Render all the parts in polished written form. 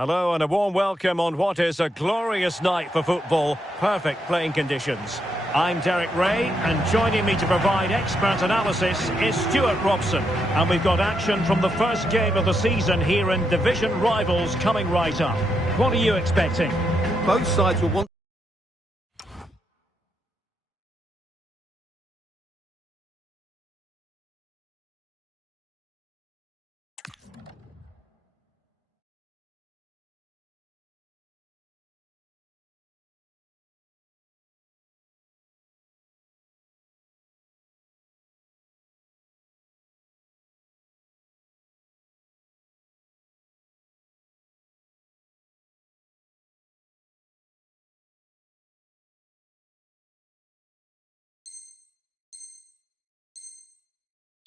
Hello and a warm welcome on what is a glorious night for football. Perfect playing conditions. I'm Derek Ray, and joining me to provide expert analysis is Stuart Robson. And we've got action from the first game of the season here in division rivals coming right up. What are you expecting? Both sides will want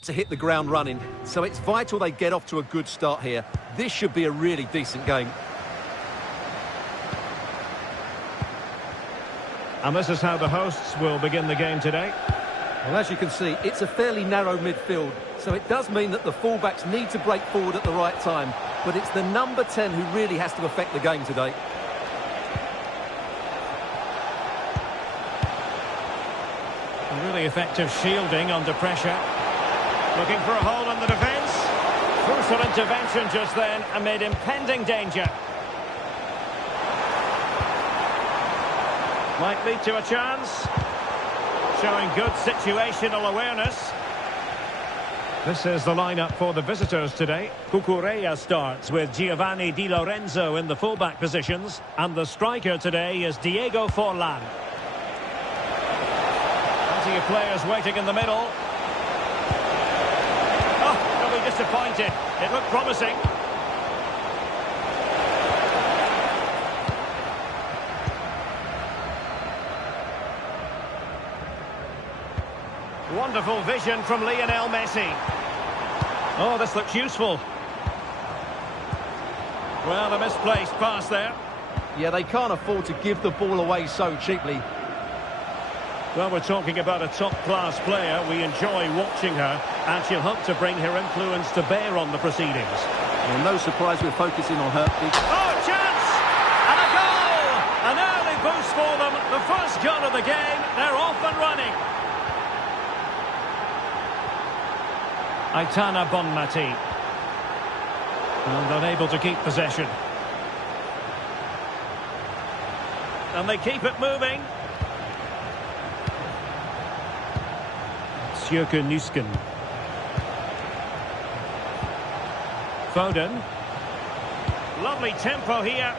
to hit the ground running, so it's vital they get off to a good start here. This should be a really decent game. And this is how the hosts will begin the game today. Well, as you can see, it's a fairly narrow midfield, so it does mean that the fullbacks need to break forward at the right time, but it's the number 10 who really has to affect the game today. Really effective shielding under pressure. Looking for a hole in the defence. Crucial intervention just then amid impending danger. Might lead to a chance. Showing good situational awareness. This is the lineup for the visitors today. Cucurella starts with Giovanni Di Lorenzo in the fullback positions. And the striker today is Diego Forlan. Plenty of players waiting in the middle. Disappointed. It looked promising. Wonderful vision from Lionel Messi. Oh, this looks useful. Well, a misplaced pass there. Yeah, they can't afford to give the ball away so cheaply. Well, we're talking about a top-class player. We enjoy watching her, and she'll hope to bring her influence to bear on the proceedings. Well, no surprise we're focusing on her. Oh, chance! And a goal! An early boost for them. The first goal of the game. They're off and running. Aitana Bonmati. And unable to keep possession. And they keep it moving. Sjöke Nusken. Foden. Lovely tempo here.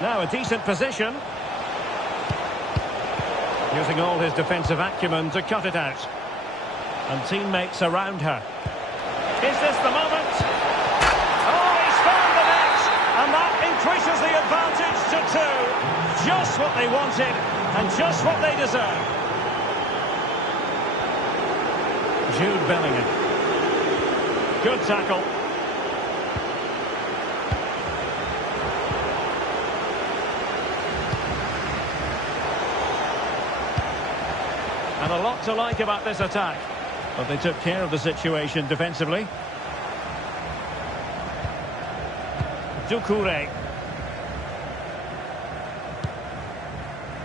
Now a decent position. Using all his defensive acumen to cut it out. And teammates around her. Is this the moment? Oh, he's found the net! And that increases the advantage to 2. Just what they wanted and just what they deserve. Jude Bellingham. Good tackle. And a lot to like about this attack. But they took care of the situation defensively. Doucouré.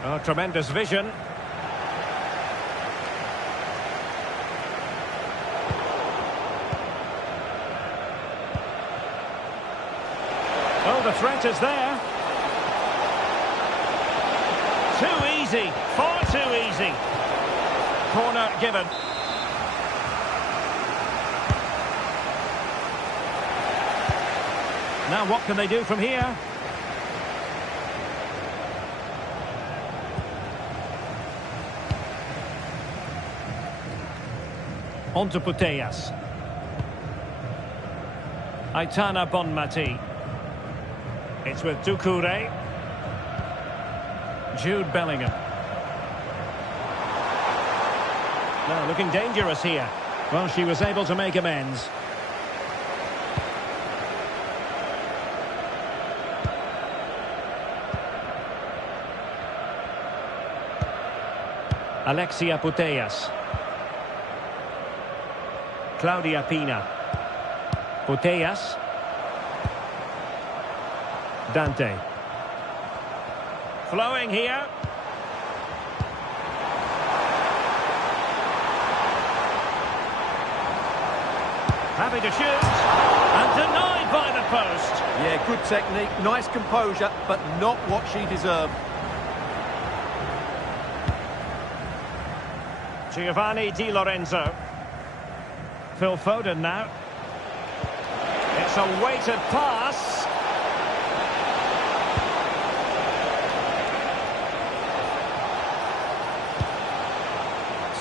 Oh, tremendous vision. Oh, the threat is there. Too easy. Far too easy. Corner given. Now what can they do from here? On to Putellas. Aitana Bonmati. It's with Doucouré. Jude Bellingham. Now looking dangerous here. Well, she was able to make amends. Alexia Putellas. Claudia Pina. Putellas. Dante. Flowing here. Happy to shoot. And denied by the post. Yeah, good technique, nice composure, but not what she deserved. Giovanni Di Lorenzo. Phil Foden now. It's a weighted pass.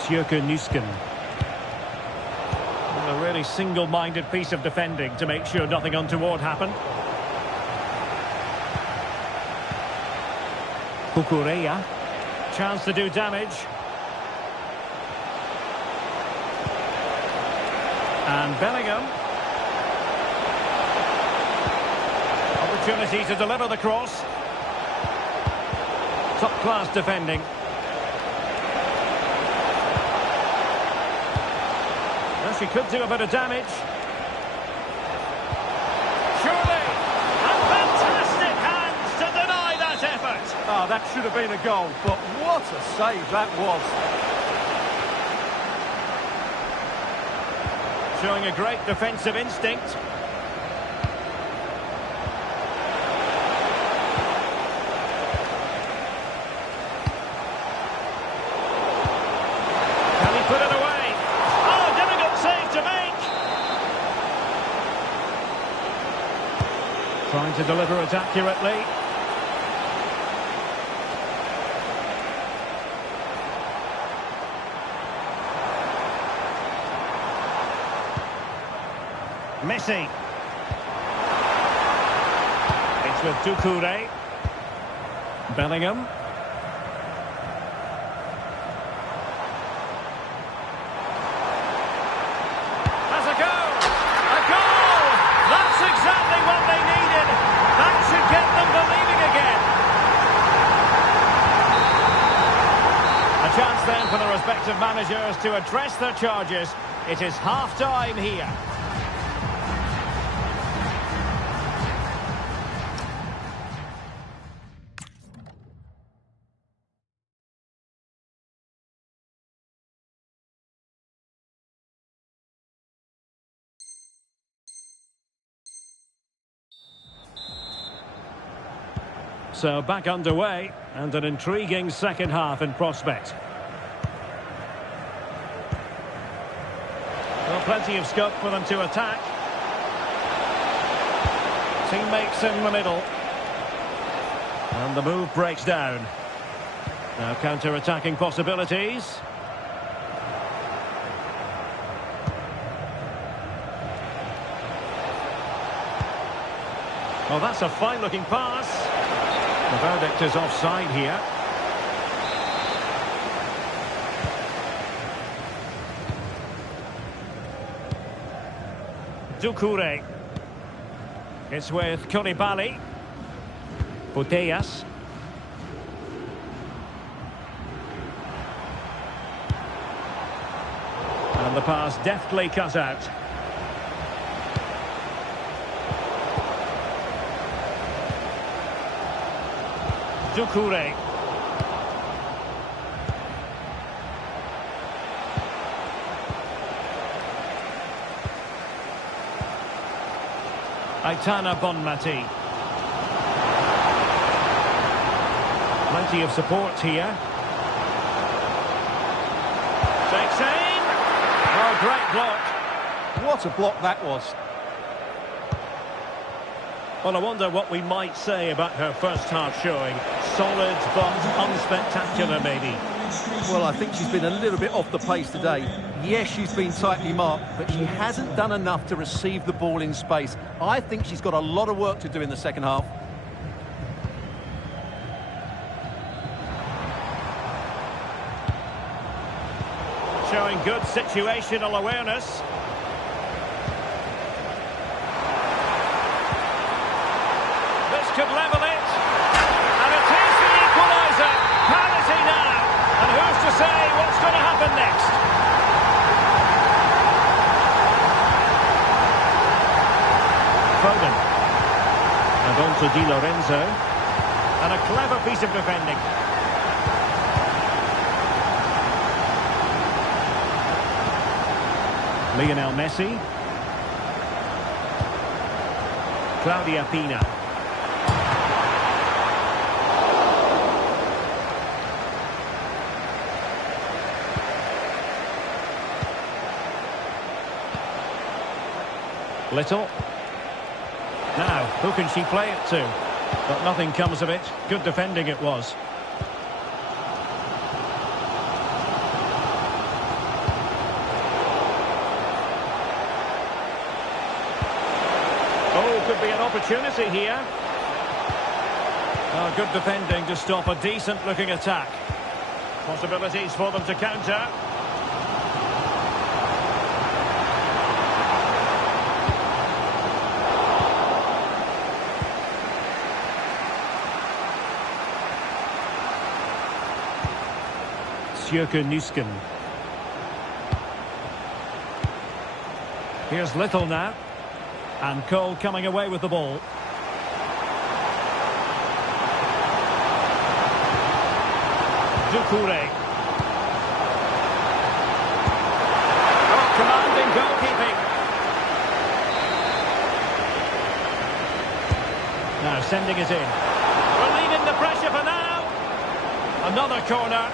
Sjöke Nusken. A really single-minded piece of defending to make sure nothing untoward happened. Kukureya. Chance to do damage. And Bellingham. Opportunity to deliver the cross. Top-class defending. Well, she could do a bit of damage. Surely! And fantastic hands to deny that effort. Oh, that should have been a goal, but what a save that was. Showing a great defensive instinct. Can he put it away? Oh, difficult save to make. Trying to deliver it accurately. Messi. It's with Doucouré. Bellingham. Has a go! A goal! That's exactly what they needed. That should get them believing again. A chance then for the respective managers to address their charges. It is half-time here. So back underway, and an intriguing second half in prospect. Well, plenty of scope for them to attack. Teammates in the middle. And the move breaks down. Now counter-attacking possibilities. Well, that's a fine-looking pass. The verdict is offside here. Doucouré. It's with Koulibaly. Putellas. And the pass deftly cut out. Doucouré. Aitana Bonmati. Plenty of support here. Takes aim. Oh, great block. What a block that was. Well, I wonder what we might say about her first half showing. Solid but unspectacular, maybe. Well, I think she's been a little bit off the pace today. Yes, she's been tightly marked, but she hasn't done enough to receive the ball in space. I think she's got a lot of work to do in the second half. Showing good situational awareness. Could level it, and it is the equaliser. Penalty now, and who's to say what's going to happen next? Foden, and on to Di Lorenzo. And a clever piece of defending. Lionel Messi. Claudia Pina. Little. Now, who can she play it to? But nothing comes of it. Good defending it was. Oh, could be an opportunity here. Oh, good defending to stop a decent-looking attack. Possibilities for them to counter. Nusken. Here's Little now. And Cole coming away with the ball. Doucouré. Oh, commanding goalkeeping. Now sending it in. Relieving the pressure for now. Another corner.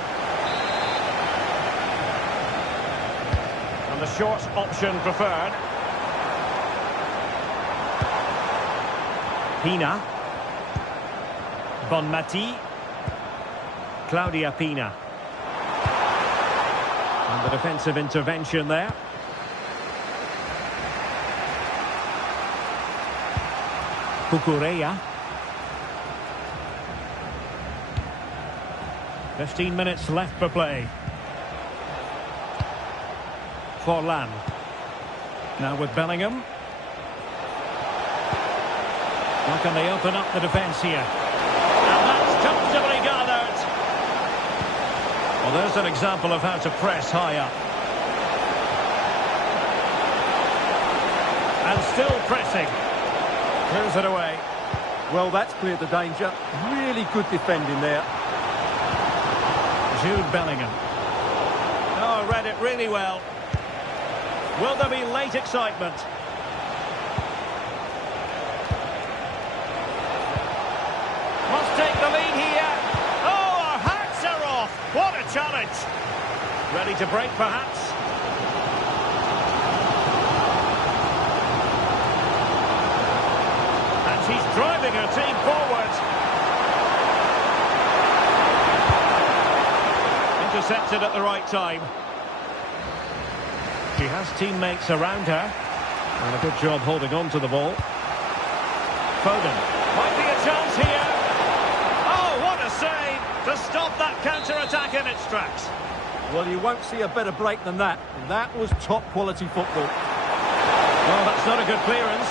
And the short option preferred. Pina. Bonmati. Claudia Pina. And the defensive intervention there. Cucurella. 15 minutes left for play. Forlan. Now with Bellingham. How can they open up the defence here? And that's comfortably gathered. Well, there's an example of how to press high up. And still pressing. Clears it away. Well, that's cleared the danger. Really good defending there. Jude Bellingham. Oh, read it really well. Will there be late excitement? Must take the lead here. Oh, our hats are off. What a challenge. Ready to break, perhaps? And she's driving her team forward. Intercepted at the right time. She has teammates around her. And a good job holding on to the ball. Foden. Might be a chance here. Oh, what a save to stop that counter-attack in its tracks. Well, you won't see a better break than that. That was top-quality football. Well, that's not a good clearance.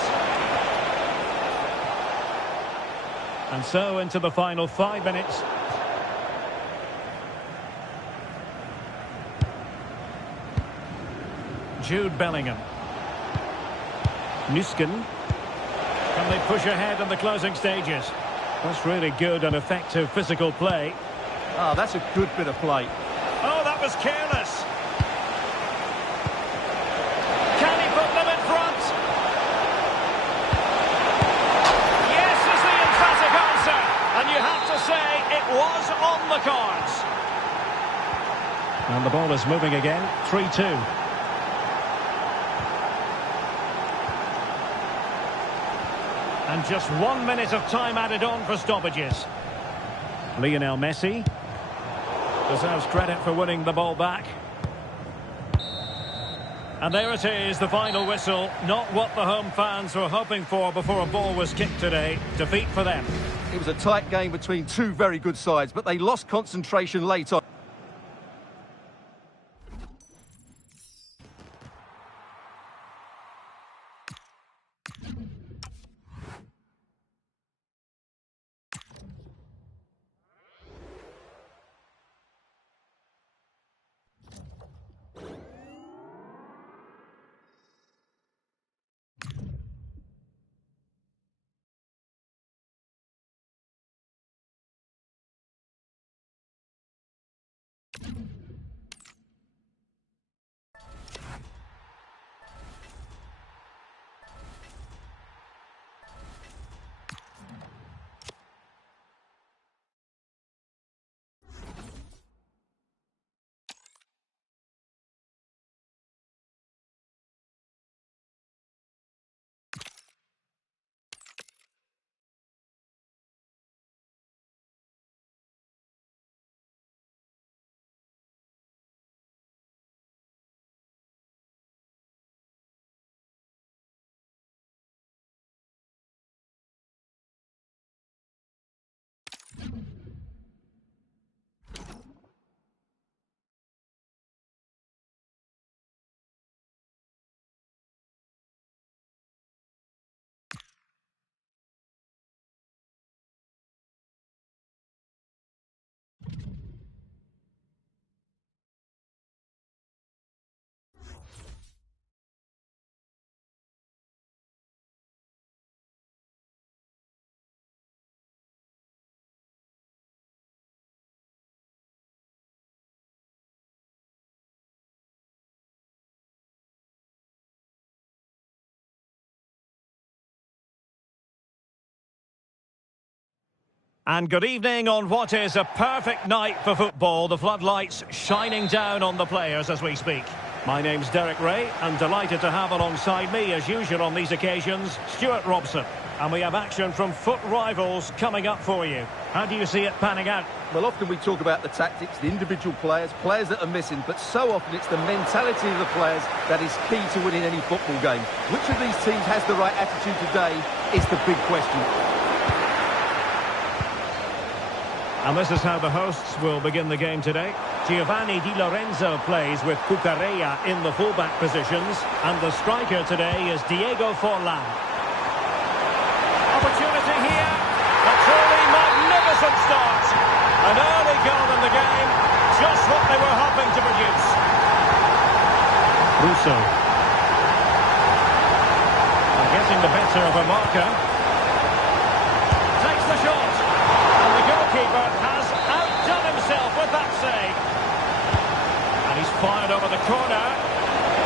And so into the final 5 minutes. Jude Bellingham. Nusken. Can they push ahead in the closing stages? That's really good and effective physical play. Ah, that's a good bit of play. Oh, that was careless. Can he put them in front? Yes is the emphatic answer. And you have to say it was on the cards. And the ball is moving again. 3-2. And just 1 minute of time added on for stoppages. Lionel Messi deserves credit for winning the ball back. And there it is, the final whistle. Not what the home fans were hoping for before a ball was kicked today. Defeat for them. It was a tight game between two very good sides, but they lost concentration late on. And good evening on what is a perfect night for football. The floodlights shining down on the players as we speak. My name's Derek Ray, and delighted to have alongside me, as usual on these occasions, Stuart Robson. And we have action from foot rivals coming up for you. How do you see it panning out? Well, often we talk about the tactics, the individual players that are missing, but so often it's the mentality of the players that is key to winning any football game. Which of these teams has the right attitude today is the big question. And this is how the hosts will begin the game today. Giovanni Di Lorenzo plays with Cucurella in the fullback positions, and the striker today is Diego Forlan. Opportunity here. A truly magnificent start. An early goal in the game. Just what they were hoping to produce. Russo. And getting the better of a marker. Takes the shot. And the goalkeeper has outdone himself with that save. And he's fired over the corner.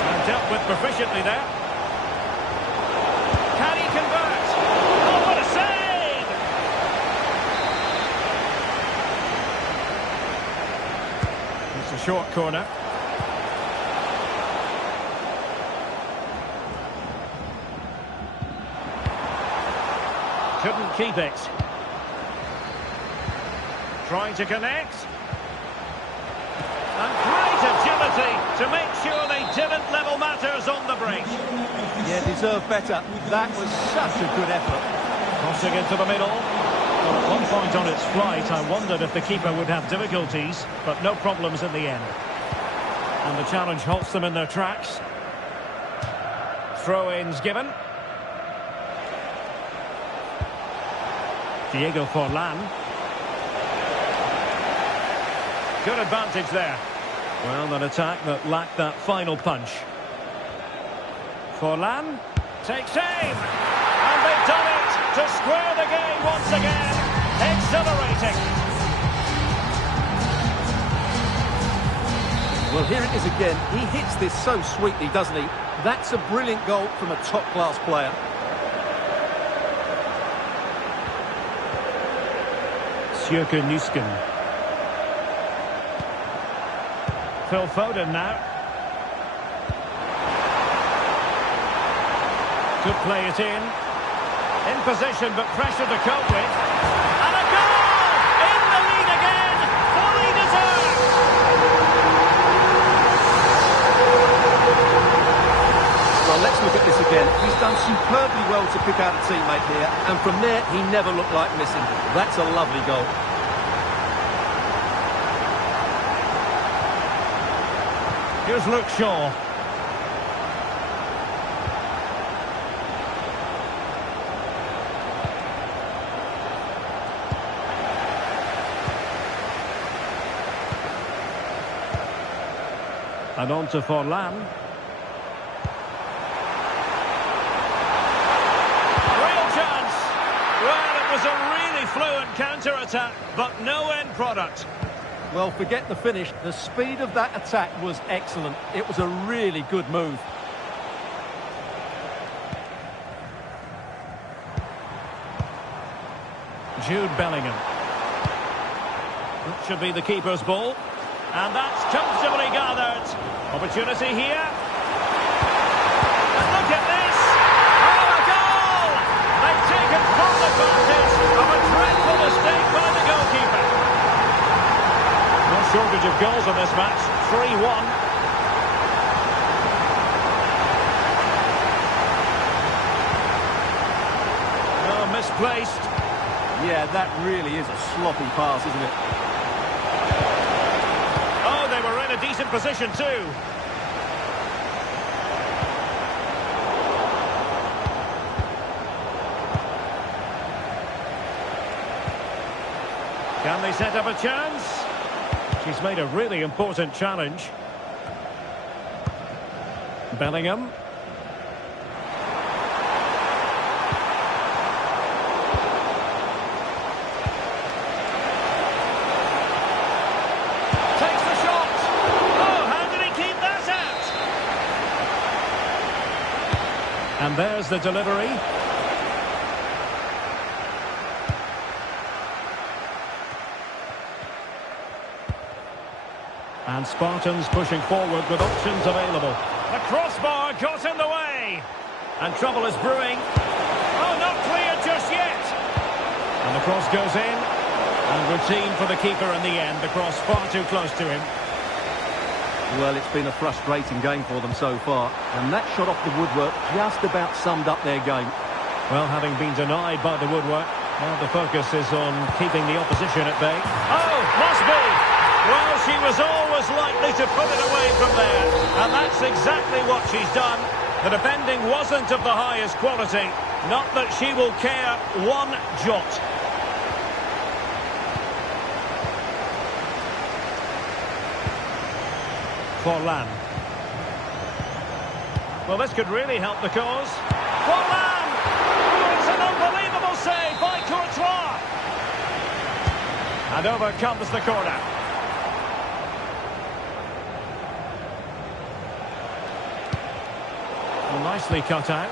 And dealt with proficiently there. Can he convert? Oh, what a save! It's a short corner. Couldn't keep it. Trying to connect. And great agility to make sure they didn't level matters on the break. Yeah, deserve better. That was such a good effort. Crossing into the middle. Well, at one point on its flight, I wondered if the keeper would have difficulties, but no problems in the end. And the challenge halts them in their tracks. Throw-ins given. Diego Forlan. Good advantage there. Well, an attack that lacked that final punch. Forlan takes aim. And they've done it to square the game once again. Exhilarating. Well, here it is again. He hits this so sweetly, doesn't he? That's a brilliant goal from a top-class player. Sjöke Nysken. Phil Foden now. Could play it in. In position, but pressure to cope with. And a goal! In the lead again! Fully deserved! Well, let's look at this again. He's done superbly well to pick out a teammate here, and from there, he never looked like missing. That's a lovely goal. Here's Luke Shaw. And on to Forlan. Real chance. Well, it was a really fluent counter-attack, but no end product. Well, forget the finish. The speed of that attack was excellent. It was a really good move. Jude Bellingham. That should be the keeper's ball. And that's comfortably gathered. Opportunity here. And look at this. Oh, a goal! They've taken full advantage of a dreadful mistake by the goalkeeper. No shortage of goals in this match. 3-1. Oh, misplaced. Yeah, that really is a sloppy pass, isn't it? Oh, they were in a decent position too. Can they set up a chance? She's made a really important challenge. Bellingham. Takes the shot. Oh, how did he keep that out? And there's the delivery. And Spartans pushing forward with options available. The crossbar got in the way. And trouble is brewing. Oh, not clear just yet. And the cross goes in. And routine for the keeper in the end. The cross far too close to him. Well, it's been a frustrating game for them so far. And that shot off the woodwork just about summed up their game. Well, having been denied by the woodwork, now the focus is on keeping the opposition at bay. Oh, must be! Well, she was always likely to put it away from there. And that's exactly what she's done. The defending wasn't of the highest quality. Not that she will care one jot. Forlan. Well, this could really help the cause. Forlan! Oh, it's an unbelievable save by Courtois. And over comes the corner. Well, nicely cut out.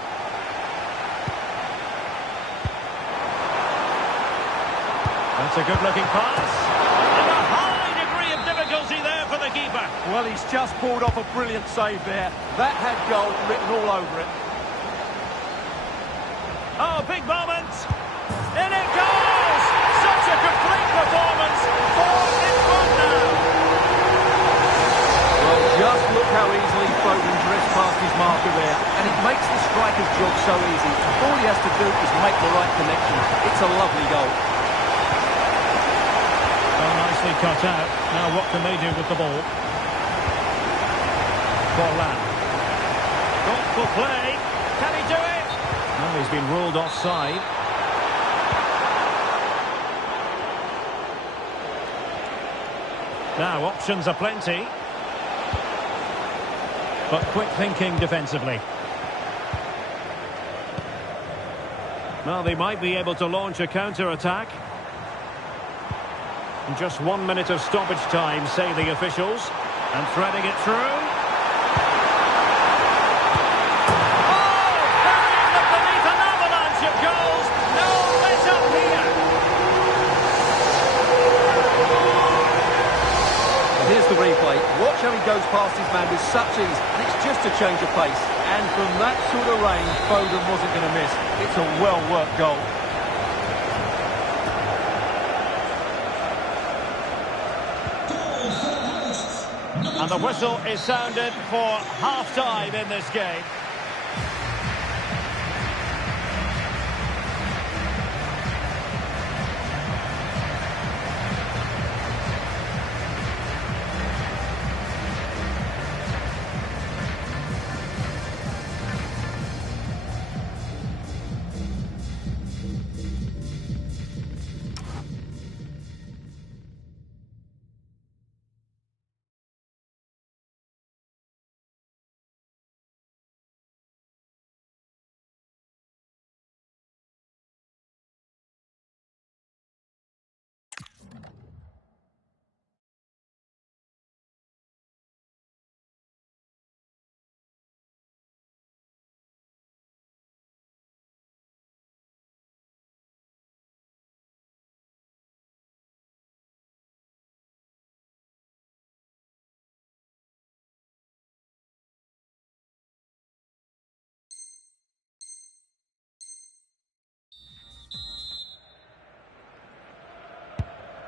That's a good-looking pass. And a high degree of difficulty there for the keeper. Well, he's just pulled off a brilliant save there. That had goal written all over it. Oh, big moment. In it goes! Such a complete performance. 4 in front now. Well, just look how easily Foden drifts past his marker there. And it makes the striker's job so easy. All he has to do is make the right connection. It's a lovely goal. Well, nicely cut out. Now what can they do with the ball? Forlan. Thoughtful play. Can he do it? No, he's been ruled offside. Now, options are plenty. But quick thinking defensively. Well, they might be able to launch a counter-attack. Just 1 minute of stoppage time, say the officials. And threading it through. Here's the replay. Watch how he goes past his man with such ease, and it's just a change of pace. And from that sort of range, Foden wasn't going to miss. It's a well-worked goal. And the whistle is sounded for half-time in this game.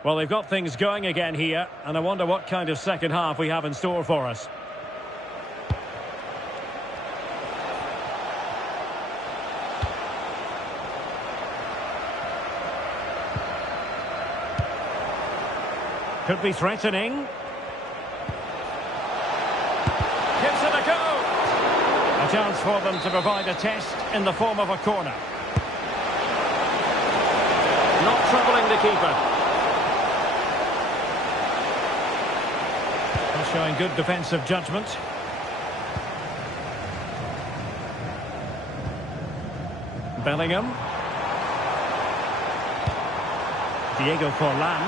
Well, they've got things going again here, and I wonder what kind of second half we have in store for us. Could be threatening. Gives it a go. A chance for them to provide a test in the form of a corner. Not troubling the keeper. Showing good defensive judgment. Bellingham. Diego Forlan.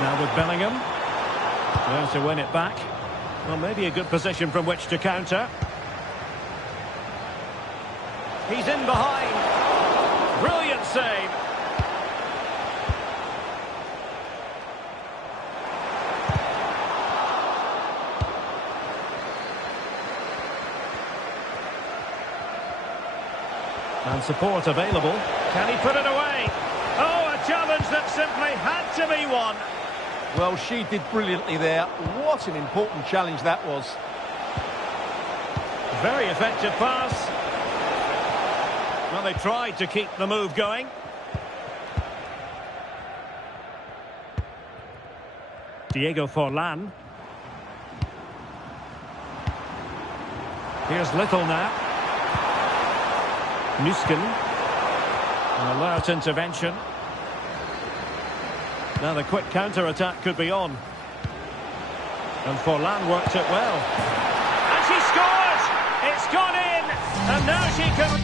Now with Bellingham. There to win it back. Well, maybe a good position from which to counter. He's in behind. Brilliant save. And support available. Can he put it away? Oh, a challenge that simply had to be won. Well, she did brilliantly there. What an important challenge that was. Very effective pass. Well, they tried to keep the move going. Diego Forlan. Here's Little now. Nusken. An alert intervention. Now the quick counter-attack could be on. And Forlan worked it well. And she scores! It's gone in! And now she can...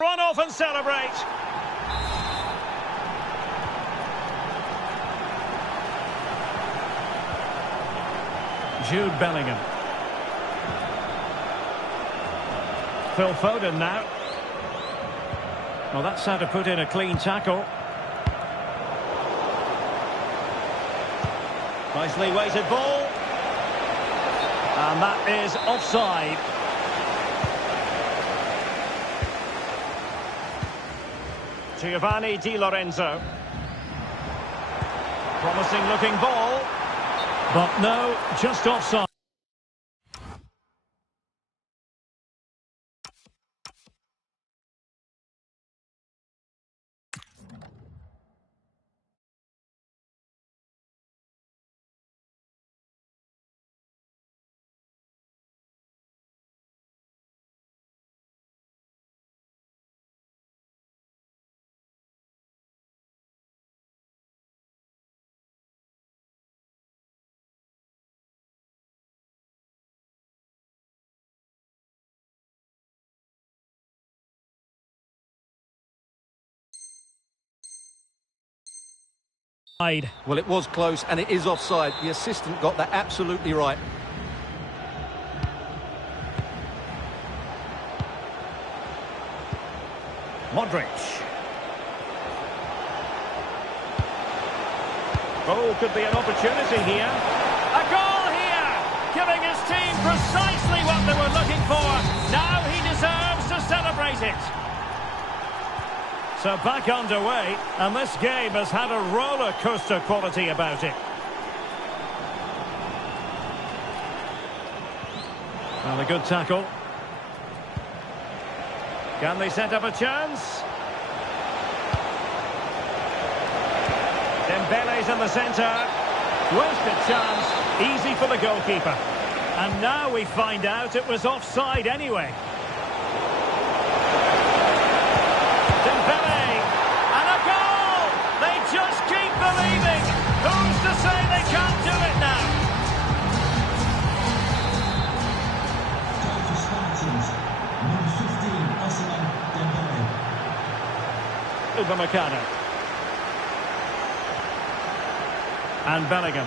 Run off and celebrate. Jude Bellingham. Phil Foden now. Well, that's how to put in a clean tackle. Nicely weighted ball. And that is offside. Giovanni Di Lorenzo. Promising looking ball. But no, just offside. Well, it was close and it is offside. The assistant got that absolutely right. Modric. Oh, could be an opportunity here. A goal here! Giving his team precisely what they were looking for. Now he deserves to celebrate it. So back underway, and this game has had a roller coaster quality about it. Well, a good tackle. Can they set up a chance? Dembele's in the centre. Wasted chance. Easy for the goalkeeper. And now we find out it was offside anyway. Dembele. And a goal! They just keep believing. Who's to say they can't do it now? Upamecano. And Bellingham.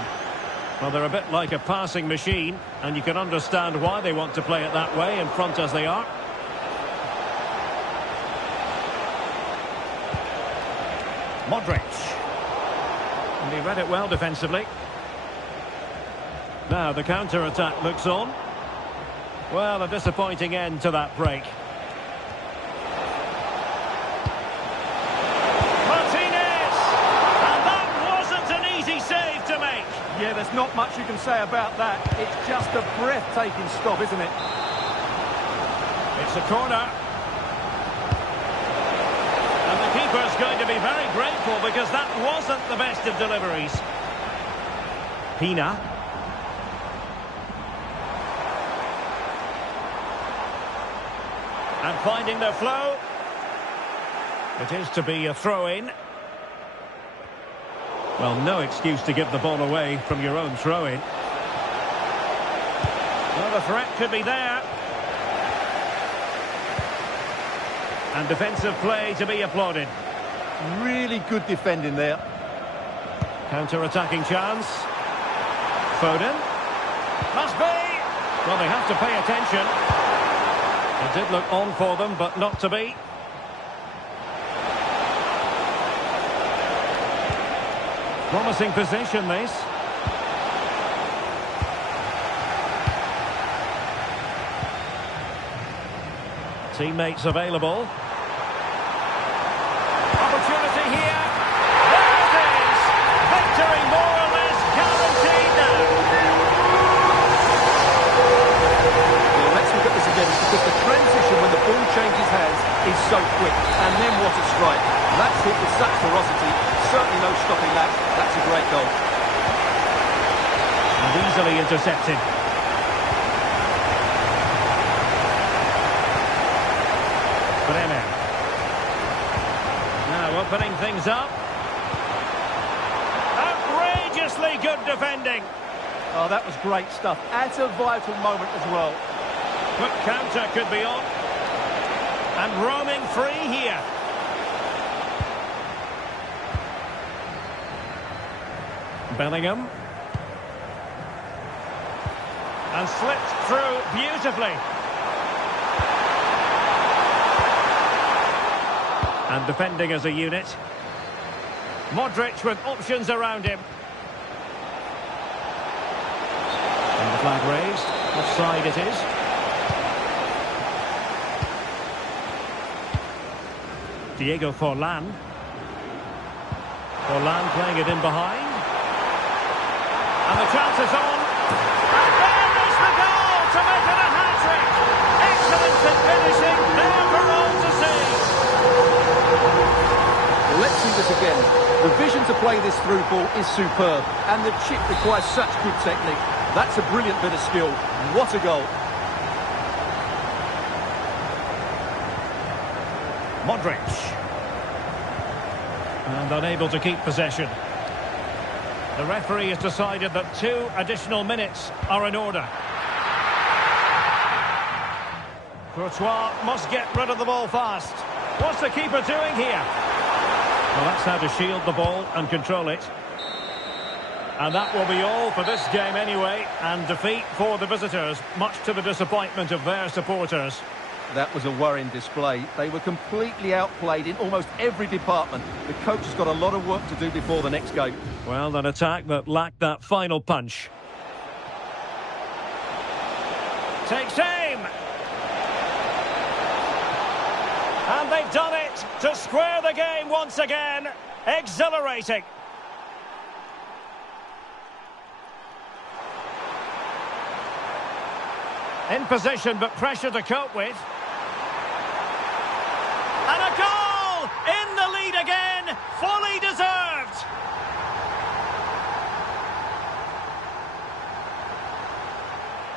Well, they're a bit like a passing machine, and you can understand why they want to play it that way, in front as they are. Modric. And he read it well defensively. Now the counter-attack looks on. Well, a disappointing end to that break. Yeah, there's not much you can say about that. It's just a breathtaking stop, isn't it? It's a corner. And the keeper's going to be very grateful because that wasn't the best of deliveries. Pina. And finding the flow. It is to be a throw-in. Well, no excuse to give the ball away from your own throw-in. Well, the threat could be there. And defensive play to be applauded. Really good defending there. Counter-attacking chance. Foden. Must be. Well, they have to pay attention. It did look on for them, but not to be. Promising position, this. Teammates available. Opportunity here. There it is. Victory more or less guaranteed now. Well, let's look at this again, because the transition when the ball changes hands is so quick. And then what a strike. That's hit with such ferocity. Certainly no stopping that. That's a great goal. And easily intercepted. Bremer. Now opening things up. Outrageously good defending. Oh, that was great stuff. At a vital moment as well. Quick counter could be on. And roaming free here. Bellingham. And slipped through beautifully. And defending as a unit. Modric with options around him. And the flag raised. Offside it is. Diego Forlan. Forlan playing it in behind. And the chance is on. And there is the goal to make it a hat-trick. Excellent in finishing. There for all to see. Well, let's see this again. The vision to play this through ball is superb. And the chip requires such good technique. That's a brilliant bit of skill. What a goal. Modric. And unable to keep possession. The referee has decided that 2 additional minutes are in order. Courtois must get rid of the ball fast. What's the keeper doing here? Well, that's how to shield the ball and control it. And that will be all for this game anyway. And defeat for the visitors, much to the disappointment of their supporters. That was a worrying display. They were completely outplayed in almost every department. The coach has got a lot of work to do before the next game. Well, an attack that lacked that final punch. Takes aim. And they've done it to square the game once again. Exhilarating. In position, but pressure to cope with. And a goal! In the lead again, fully deserved.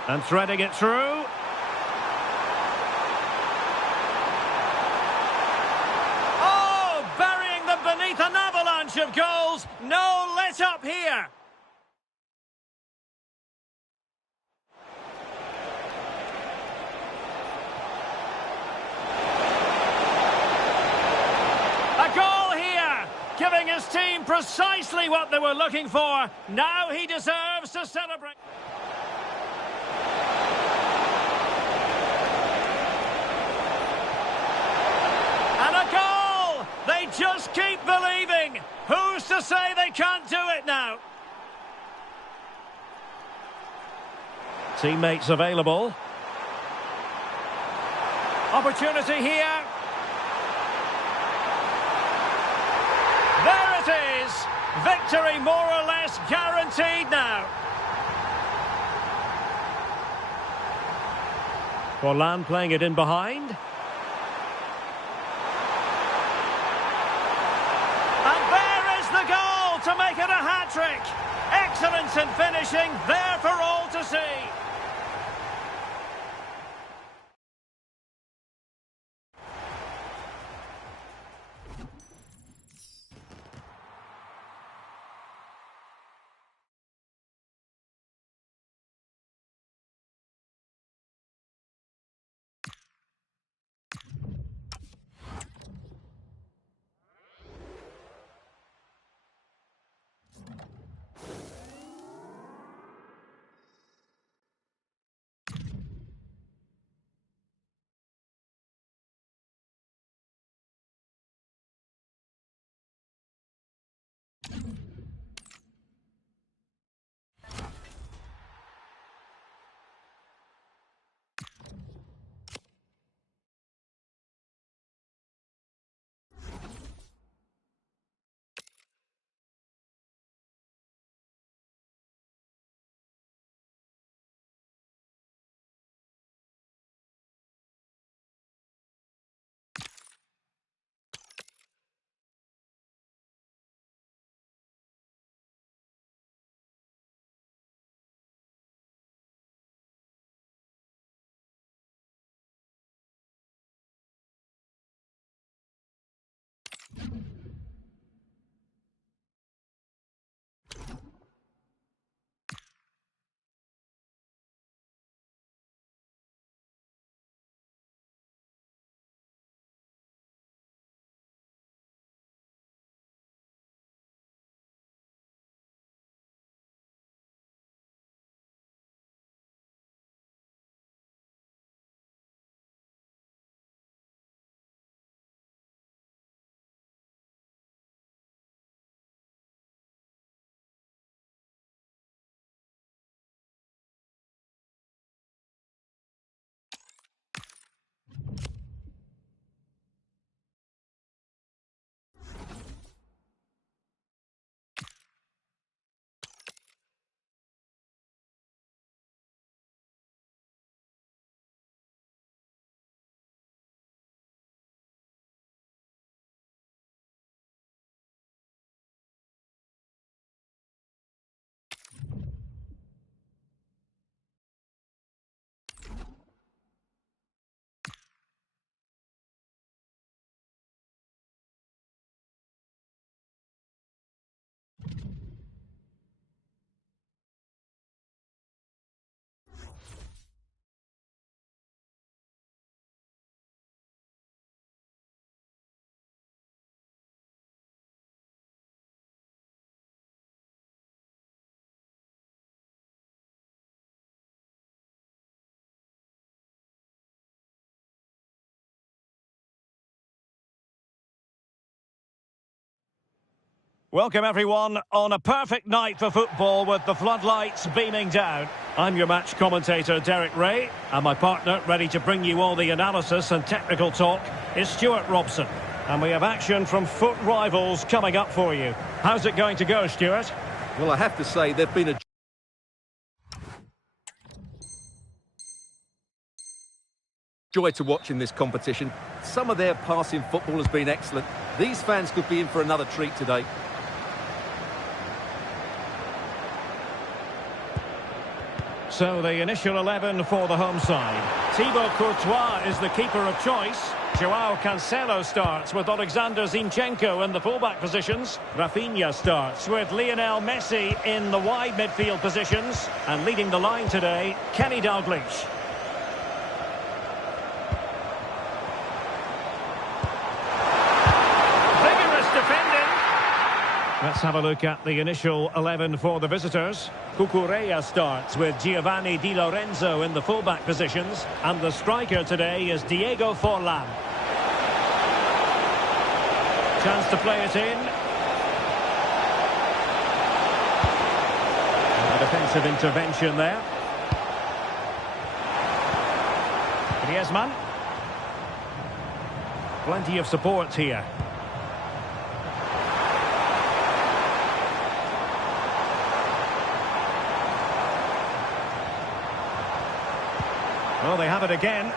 And threading it through. Oh, burying them beneath an avalanche of goals. No let up here. A goal here, giving his team precisely what they were looking for. Now he deserves to celebrate. And a goal! They just keep believing. Who's to say they can't do it now? Teammates available. Opportunity here. There it is. Victory more or less guaranteed now. Forlan playing it in behind. And there is the goal to make it a hat-trick. Excellence in finishing, there for all to see. Welcome everyone on a perfect night for football with the floodlights beaming down. I'm your match commentator Derek Ray, and my partner ready to bring you all the analysis and technical talk is Stuart Robson. And we have action from foot rivals coming up for you. How's it going to go, Stuart? Well, I have to say they've been a joy to watch in this competition. Some of their passing football has been excellent. These fans could be in for another treat today. So the initial 11 for the home side. Thibaut Courtois is the keeper of choice. Joao Cancelo starts with Alexander Zinchenko in the fullback positions. Rafinha starts with Lionel Messi in the wide midfield positions. And leading the line today, Kenny Dalglish. Vigorous defending. Let's have a look at the initial 11 for the visitors. Cucurella starts with Giovanni Di Lorenzo in the fullback positions. And the striker today is Diego Forlan. Chance to play it in. A defensive intervention there. Griezmann. Plenty of support here. Well, they have it again.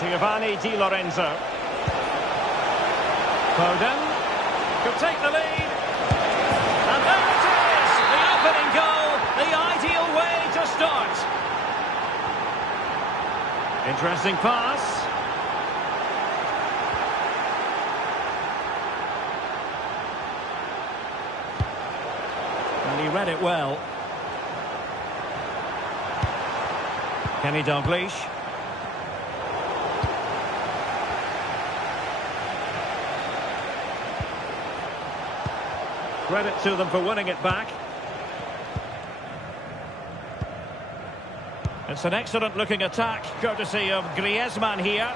Giovanni Di Lorenzo. Foden could take the lead. And there it is! The opening goal, the ideal way to start. Interesting pass. And he read it well. Kenny Dalglish. Credit to them for winning it back. It's an excellent looking attack, courtesy of Griezmann here.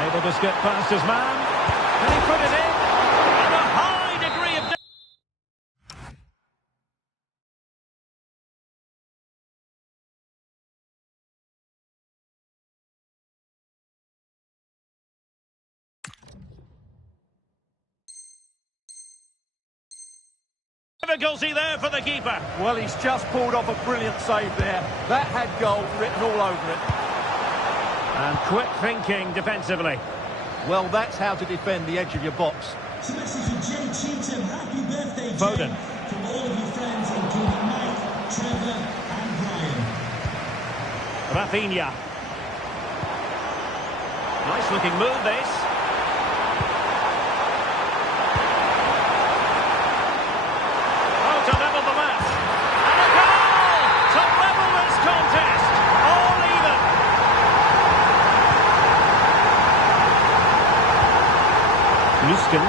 Able to skip past his man. And he put it in. And a high degree of... difficulty there for the keeper. Well, he's just pulled off a brilliant save there. That had goal written all over it. And quick thinking defensively. Well, that's how to defend the edge of your box. It's a message from Jay Cheatham. Happy birthday, Jay. Foden. From all of your friends, including Mike, Trevor and Brian. Rafinha. Nice looking move this. Oh, to level the match. And a goal to level this contest. All even. Nuskin.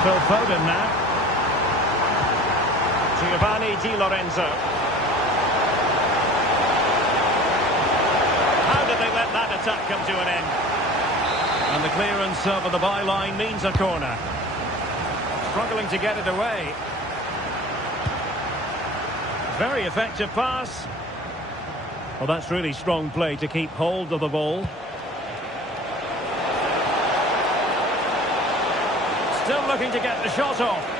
Phil Foden now. Giovanni Di Lorenzo. How did they let that attack come to an end? And the clearance over the byline means a corner. Struggling to get it away. Very effective pass. Well, that's really strong play to keep hold of the ball. Still looking to get the shot off.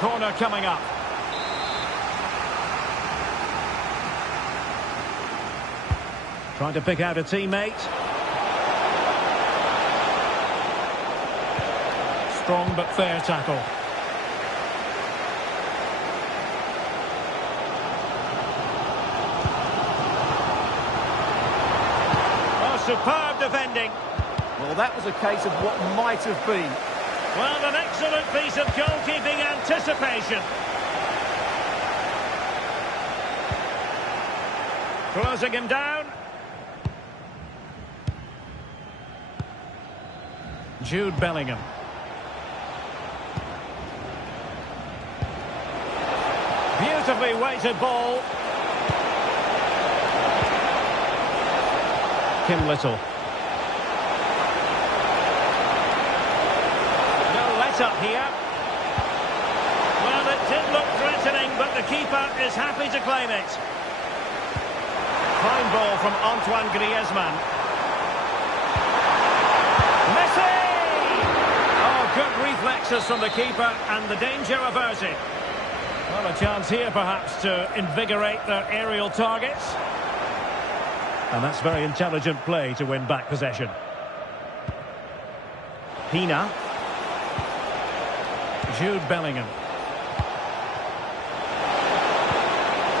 Corner coming up. Trying to pick out a teammate. Strong but fair tackle. Oh, superb defending. Well, that was a case of what might have been. Well, an excellent piece of goalkeeping anticipation. Closing him down. Jude Bellingham. Beautifully weighted ball. Kim Little. Up here. Well, it did look threatening, but the keeper is happy to claim it. Fine ball from Antoine Griezmann. Messi! Oh, good reflexes from the keeper, and the danger averted. Well, a chance here, perhaps, to invigorate their aerial targets. And that's very intelligent play to win back possession. Pina. Jude Bellingham.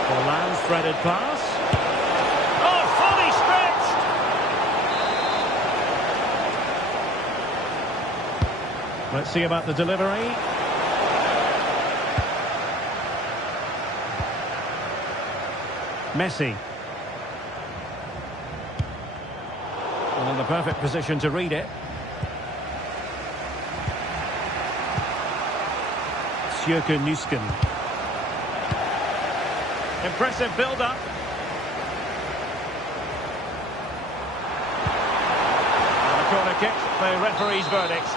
Forlan's threaded pass. Oh, fully stretched. Let's see about the delivery. Messi. Well, in the perfect position to read it. Nuskin. Impressive build-up. And a corner kick, the referee's verdict.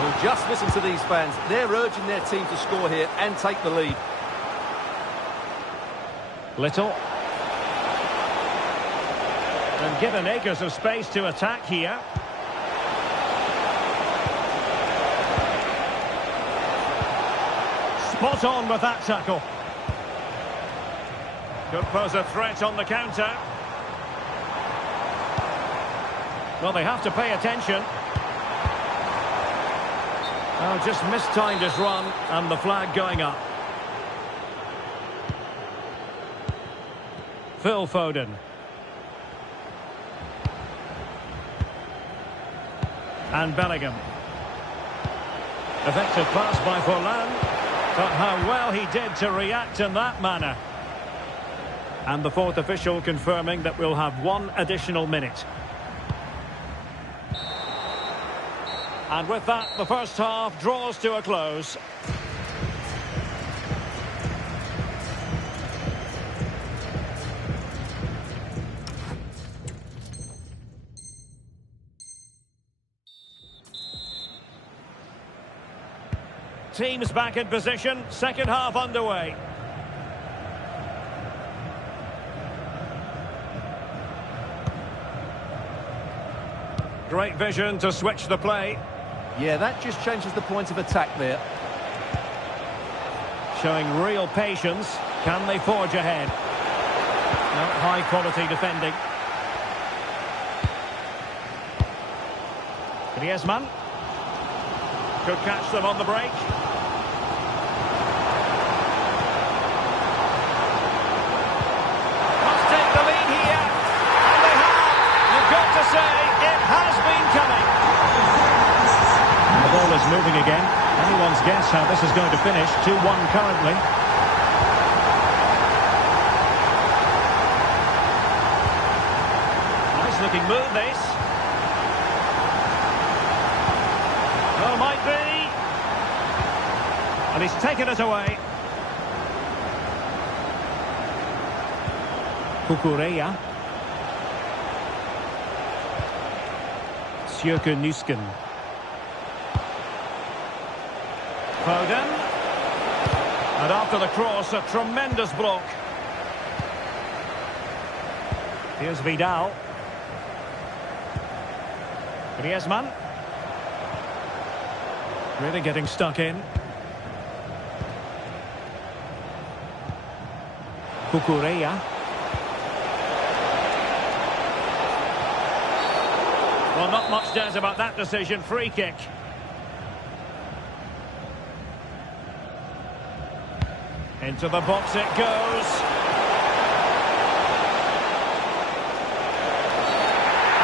Well, just listen to these fans. They're urging their team to score here and take the lead. Little. And given acres of space to attack here. Spot on with that tackle. Could pose a threat on the counter. Well, they have to pay attention. Oh, just mistimed his run, and the flag going up. Phil Foden. And Bellingham. Effective pass by Forlan. But how well he did to react in that manner. And the fourth official confirming that we'll have one additional minute. And with that, the first half draws to a close. Teams back in position, second half underway. Great vision to switch the play. Yeah, that just changes the point of attack there. Showing real patience. Can they forge ahead? No, high quality defending. Griezmann. Could catch them on the break. is moving again. Anyone's guess how this is going to finish. 2-1 currently. Nice looking move, this. Oh, might be. And he's taken it away. Kukureya. Sjöke Nysken. Foden. And after the cross, a tremendous block. Here's Vidal. Griezmann. Really getting stuck in. Kukureya. Well, not much doubt about that decision. Free kick. Into the box it goes.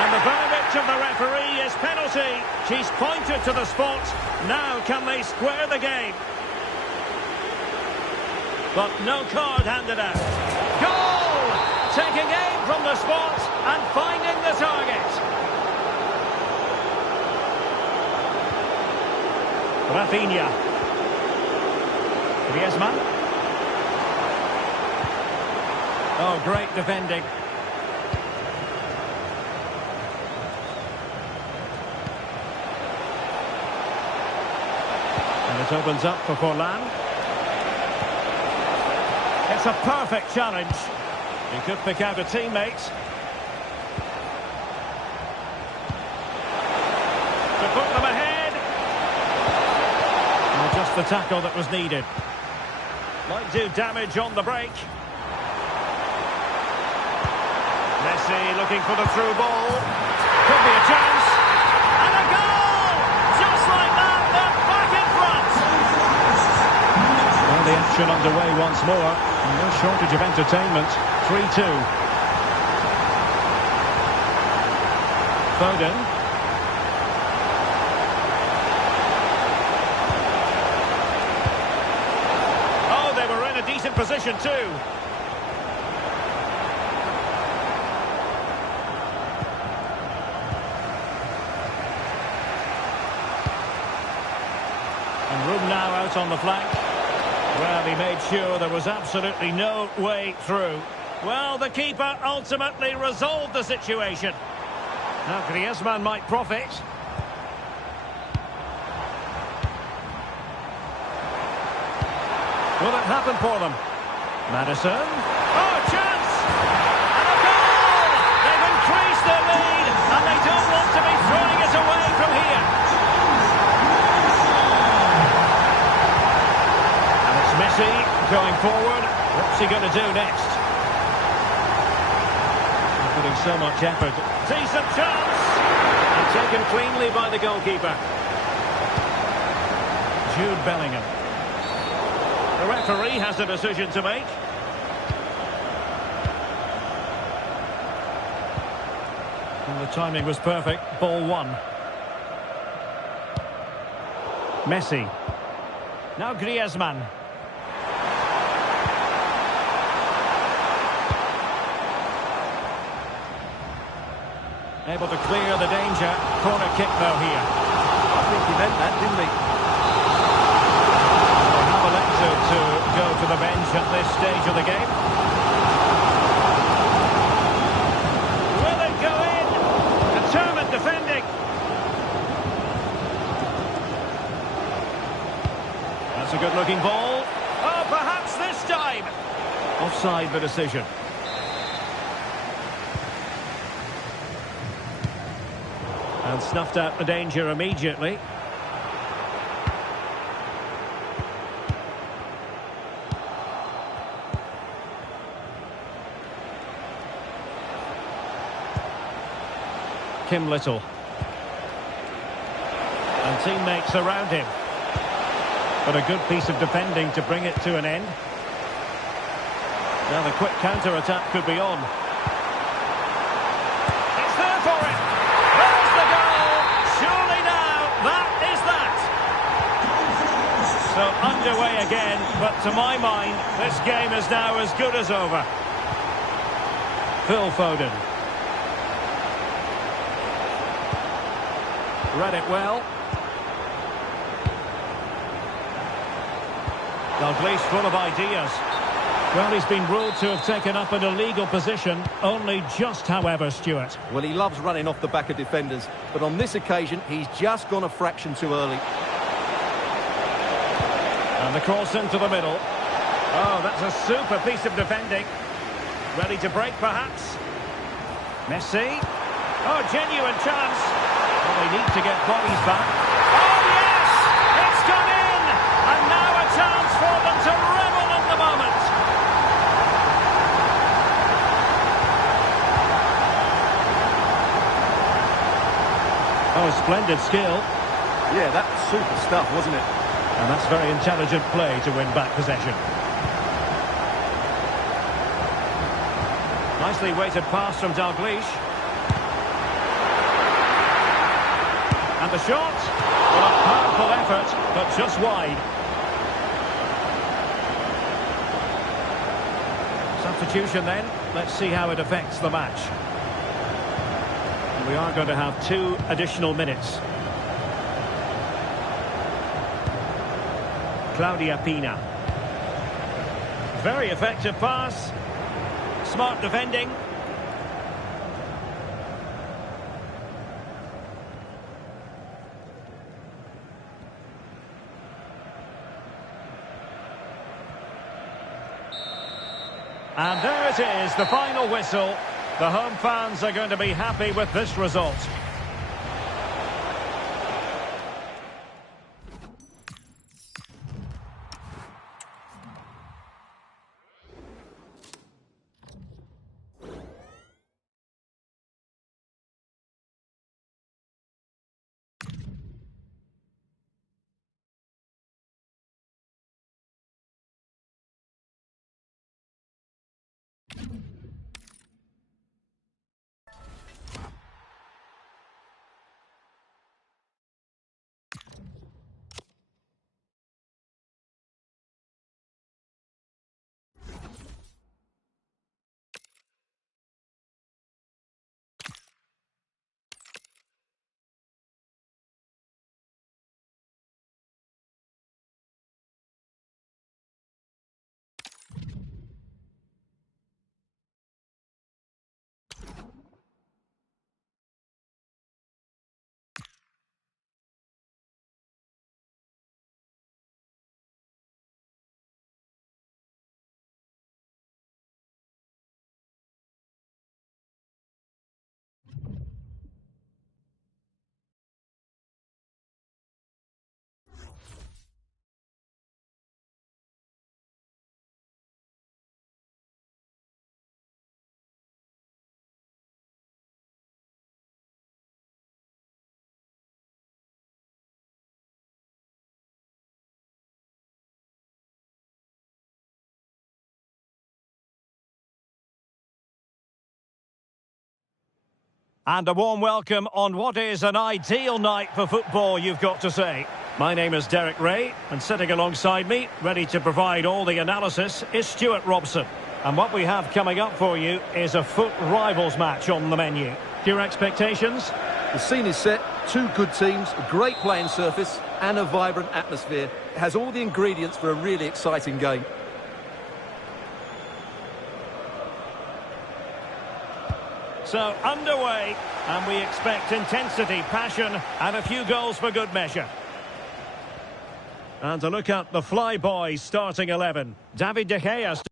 And the verdict of the referee is penalty. She's pointed to the spot. Now can they square the game? But no card handed out. Goal! Taking aim from the spot and finding the target. Rafinha. Griezmann. Oh, great defending. And it opens up for Forlan. It's a perfect challenge. He could pick out a teammate. To put them ahead. And just the tackle that was needed. Might do damage on the break. Messi looking for the through ball. Could be a chance. And a goal! Just like that, they're back in front. Well, the action underway once more. No shortage of entertainment. 3-2. Foden. Oh, they were in a decent position too. And room now out on the flank. Well, he made sure there was absolutely no way through. Well, the keeper ultimately resolved the situation. Now Griezmann might profit. Will it happen for them? Maddison. Oh, a chance! And a goal! They've increased their lead, and they don't want to be throwing it away from here. And it's Messi going forward. What's he going to do next? He's putting so much effort. Decent chance! And taken cleanly by the goalkeeper. Jude Bellingham. The referee has a decision to make. And the timing was perfect. Ball one. Messi. Now Griezmann. Able to clear the danger. Corner kick though here. I think he meant that, didn't he? To go to the bench at this stage of the game. Will it go in? Determined defending. That's a good looking ball. Oh, perhaps this time. Offside the decision. And snuffed out the danger immediately. Kim Little. And teammates around him. But a good piece of defending to bring it to an end. Now the quick counter-attack could be on. It's there for it! There's the goal! Surely now, that is that! So underway again, but to my mind, this game is now as good as over. Phil Foden. Read it well. Dalglish full of ideas. Well, he's been ruled to have taken up an illegal position, only just, however, Stuart. Well, he loves running off the back of defenders, but on this occasion, he's just gone a fraction too early. And the cross into the middle. Oh, that's a super piece of defending. Ready to break, perhaps. Messi. Oh, genuine chance. Well, they need to get bodies back. Oh, yes! It's gone in! And now a chance for them to revel in the moment. Oh, splendid skill. Yeah, that was super stuff, wasn't it? And that's very intelligent play to win back possession. Nicely weighted pass from Dalglish. And the shot. Well, a powerful effort, but just wide. Substitution then. Let's see how it affects the match. We are going to have 2 additional minutes. Claudia Pina. Very effective pass. Smart defending. And there it is, the final whistle. The home fans are going to be happy with this result. And a warm welcome on what is an ideal night for football, you've got to say. My name is Derek Ray, and sitting alongside me, ready to provide all the analysis, is Stuart Robson. And what we have coming up for you is a foot rivals match on the menu. Your expectations? The scene is set, 2 good teams, a great playing surface and a vibrant atmosphere. It has all the ingredients for a really exciting game. So, underway, and we expect intensity, passion, and a few goals for good measure. And to look at the Flyboys starting 11. David De Gea.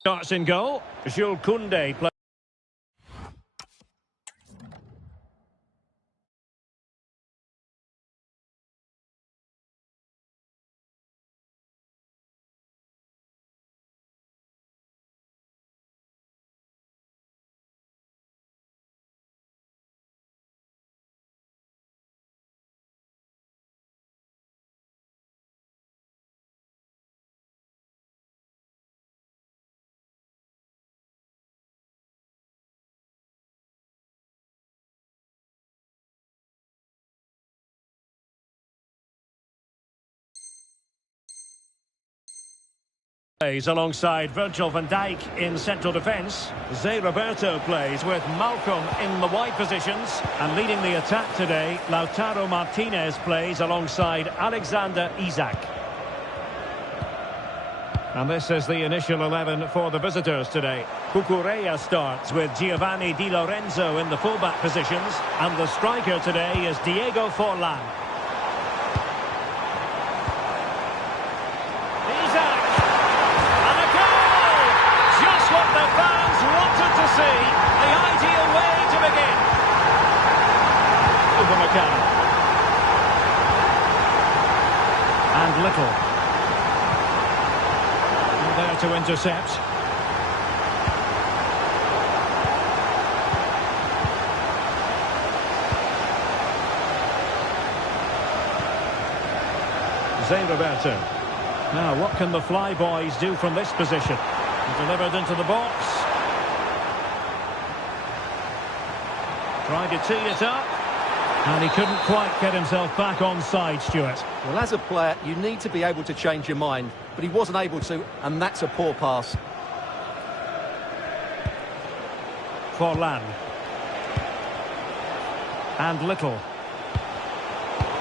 Starts in goal. Jules Koundé plays. Alongside Virgil van Dijk in central defence. Zé Roberto plays with Malcolm in the wide positions. And leading the attack today, Lautaro Martinez plays alongside Alexander Isak. And this is the initial 11 for the visitors today. Cucurella starts with Giovanni Di Lorenzo in the fullback positions. And the striker today is Diego Forlan. The ideal way to begin. Over McCann. And Little. And there to intercept. Zé Roberto. Now, what can the Flyboys do from this position? Delivered into the box. Tried to tee it up, and he couldn't quite get himself back on side, Stuart. Well, as a player, you need to be able to change your mind, but he wasn't able to, and that's a poor pass. Forlan. And Little.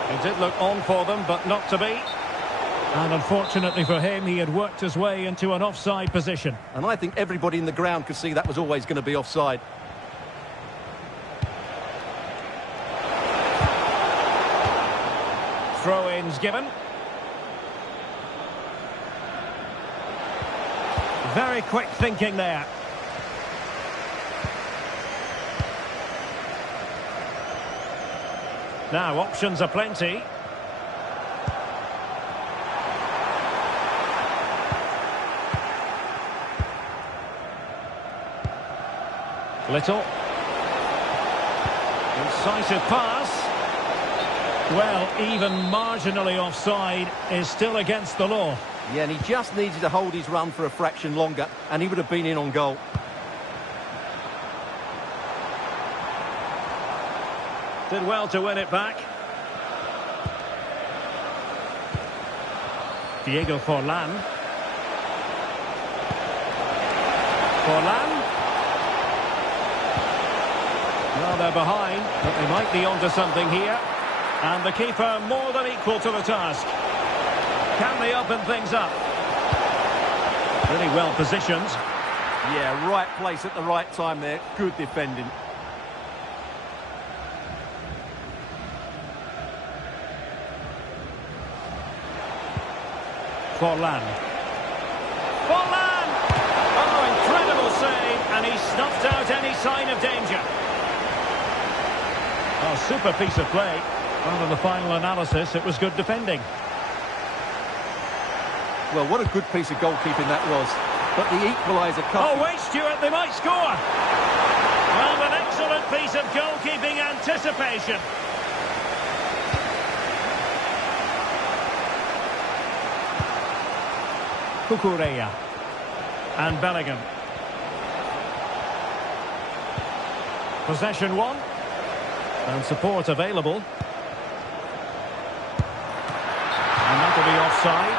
It did look on for them, but not to be. And unfortunately for him, he had worked his way into an offside position. And I think everybody in the ground could see that was always going to be offside. Throw-ins given. Very quick thinking there. Now, options are plenty. Little. Incisive pass. Well, even marginally offside is still against the law. Yeah, and he just needed to hold his run for a fraction longer, and he would have been in on goal. Did well to win it back. Diego Forlan. Forlan. Well, they're behind, but they might be onto something here. And the keeper more than equal to the task. Can they open things up? Really well positioned. Yeah, right place at the right time there. Good defending. Forlan. Forlan! Oh, incredible save, and he snuffed out any sign of danger. Oh, super piece of play. Well, in the final analysis, it was good defending. Well, what a good piece of goalkeeping that was. But the equaliser comes... Oh, wait, Stuart, they might score. Well, an excellent piece of goalkeeping anticipation. Cucurella. And Bellingham. Possession won. And support available. And that'll be offside.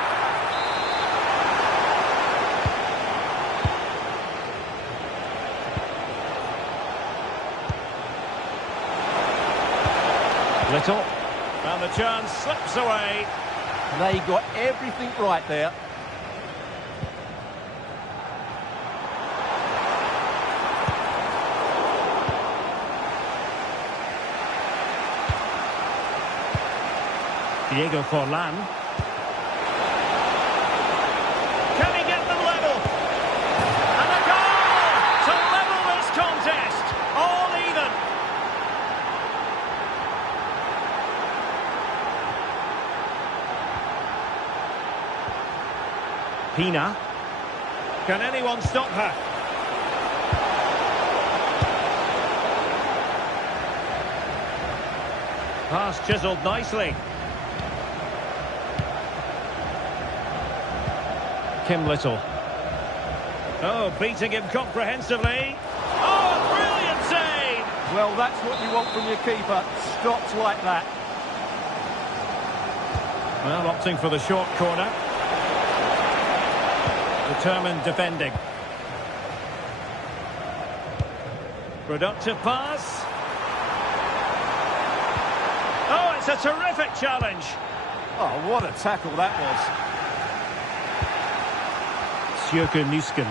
Little. And the chance slips away. They got everything right there. Diego Forlan. Can he get them level? Pina. Can anyone stop her? Pass chiselled nicely. Kim Little. Oh, beating him comprehensively. Oh, brilliant save! Well, that's what you want from your keeper. Stops like that. Well, opting for the short corner. Determined defending. Productive pass. Oh, it's a terrific challenge. Oh, what a tackle that was. Sjöke Nysken.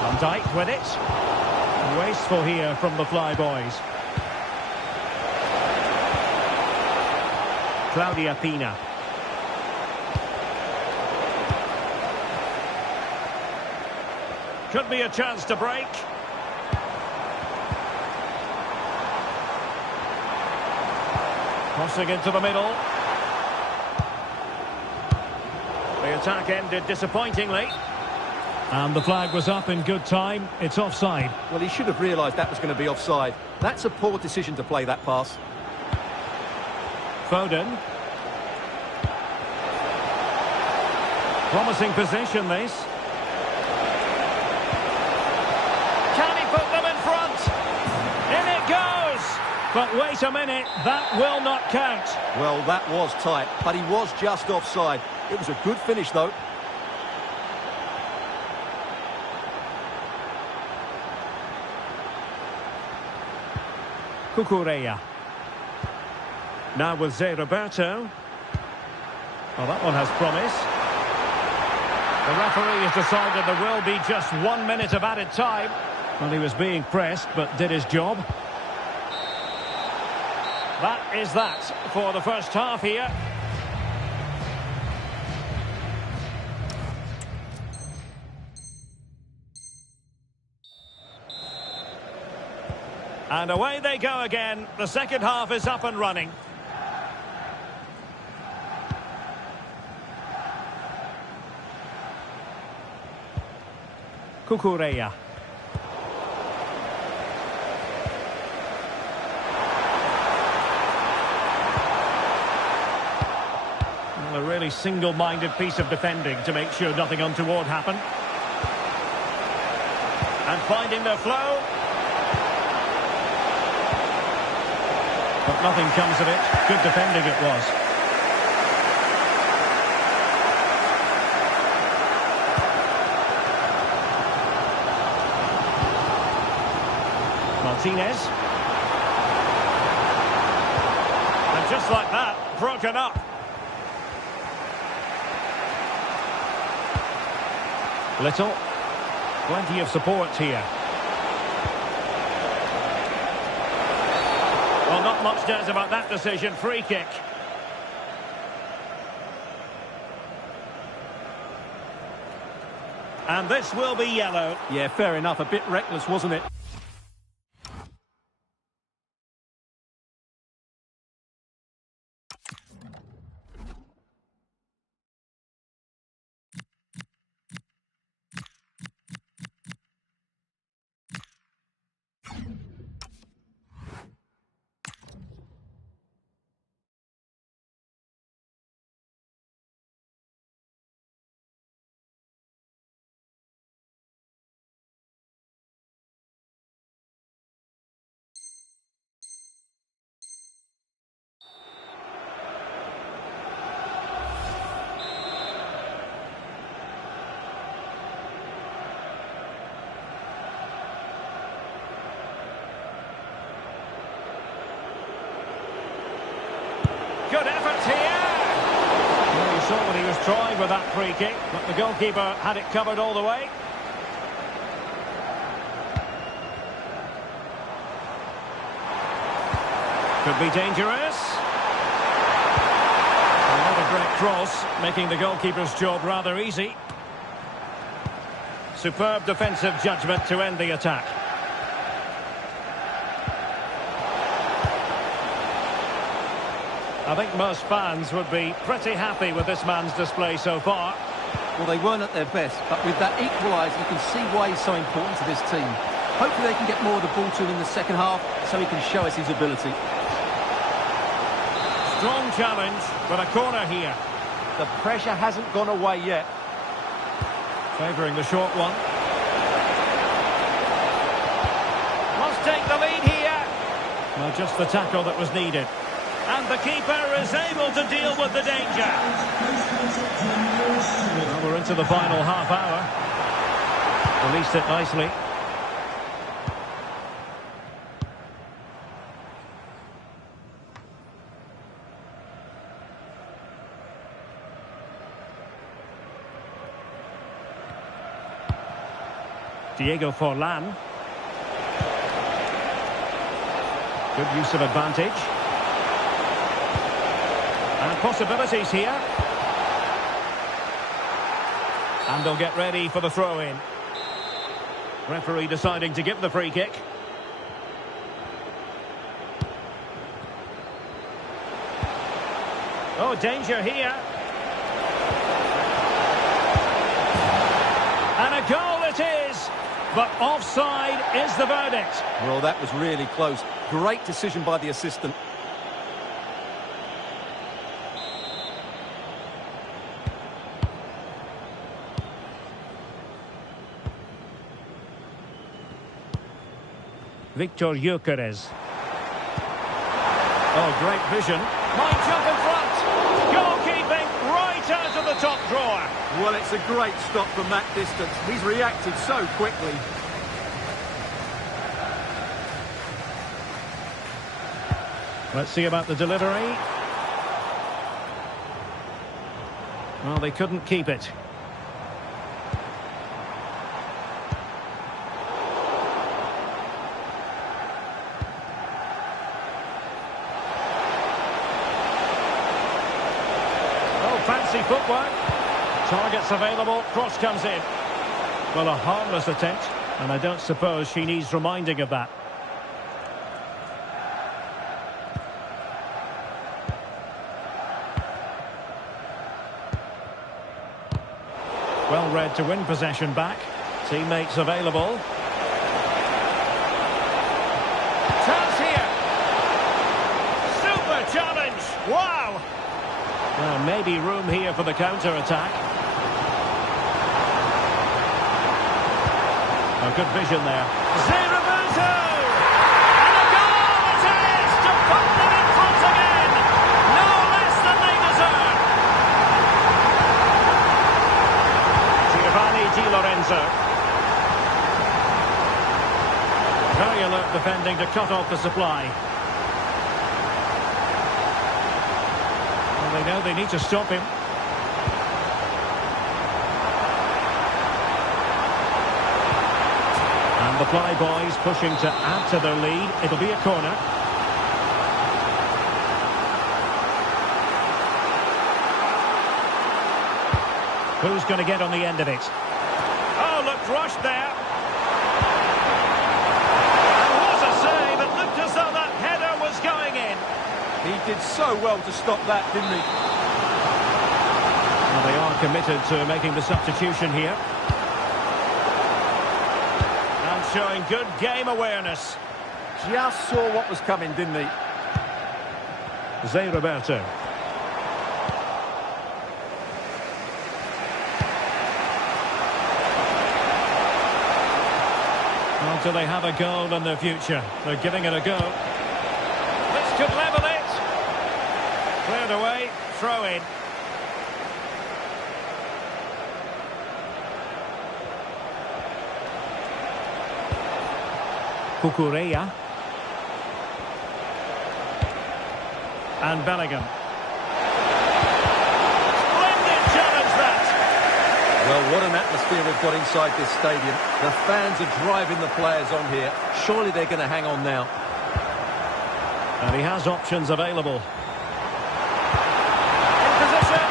Van Dijk with it. Wasteful here from the Flyboys. Claudia Pina. Could be a chance to break. Crossing into the middle. The attack ended disappointingly. And the flag was up in good time. It's offside. Well, he should have realised that was going to be offside. That's a poor decision to play that pass. Foden. Promising position, this. Can he put them in front? In it goes! But wait a minute, that will not count. Well, that was tight, but he was just offside. It was a good finish, though. Cucurella. Now with Zé Roberto. Well, that one has promise. The referee has decided there will be just 1 minute of added time. Well, he was being pressed, but did his job. That is that for the first half here. And away they go again. The second half is up and running. Cucurella. Well, a really single-minded piece of defending to make sure nothing untoward happened. And finding their flow. But nothing comes of it. Good defending it was. Martinez. And just like that, broken up. Little. Plenty of support here. Well, not much does about that decision. Free kick. And this will be yellow. Yeah, fair enough. A bit reckless, wasn't it? Good effort here. Well, you saw what he was trying with that free kick, but the goalkeeper had it covered all the way. Could be dangerous. Another great cross, making the goalkeeper's job rather easy. Superb defensive judgment to end the attack. I think most fans would be pretty happy with this man's display so far. Well, they weren't at their best, but with that equaliser, you can see why he's so important to this team. Hopefully they can get more of the ball to him in the second half, so he can show us his ability. Strong challenge, but a corner here. The pressure hasn't gone away yet. Favouring the short one. Must take the lead here. Well, just the tackle that was needed. And the keeper is able to deal with the danger. Well, we're into the final half hour. Released it nicely. Diego Forlan. Good use of advantage. And possibilities here. And they'll get ready for the throw-in. Referee deciding to give the free kick. Oh, danger here. And a goal it is. But offside is the verdict. Well, that was really close. Great decision by the assistant. Victor Gyökeres. Oh, great vision. Might jump in front. Goalkeeping right out of the top drawer. Well, it's a great stop from that distance. He's reacted so quickly. Let's see about the delivery. Well, they couldn't keep it. Fancy footwork. Targets available. Cross comes in. Well, a harmless attempt, and I don't suppose she needs reminding of that. Well read to win possession back. Teammates available. Chance here. Super challenge. Wow. Well, maybe room here for the counter-attack. A good vision there. Roberto! And a goal it is to put them in front again! No less than they deserve! Giovanni Di Lorenzo. Very alert defending to cut off the supply. They know they need to stop him. And the Fly Boys pushing to add to their lead. It'll be a corner. Who's going to get on the end of it? Oh, looked rushed there. And what a save. It looked as though that header was going in. He did so well to stop that, didn't he? Well, they are committed to making the substitution here. And showing good game awareness. Just saw what was coming, didn't he? Roberto. Well, do they have a goal in their future? They're giving it a go. This could level it. Cleared away, throw in. Cucurella. And Bellingham. Splendid challenge that. Well, what an atmosphere we've got inside this stadium. The fans are driving the players on here. Surely they're going to hang on now. And he has options available. In position.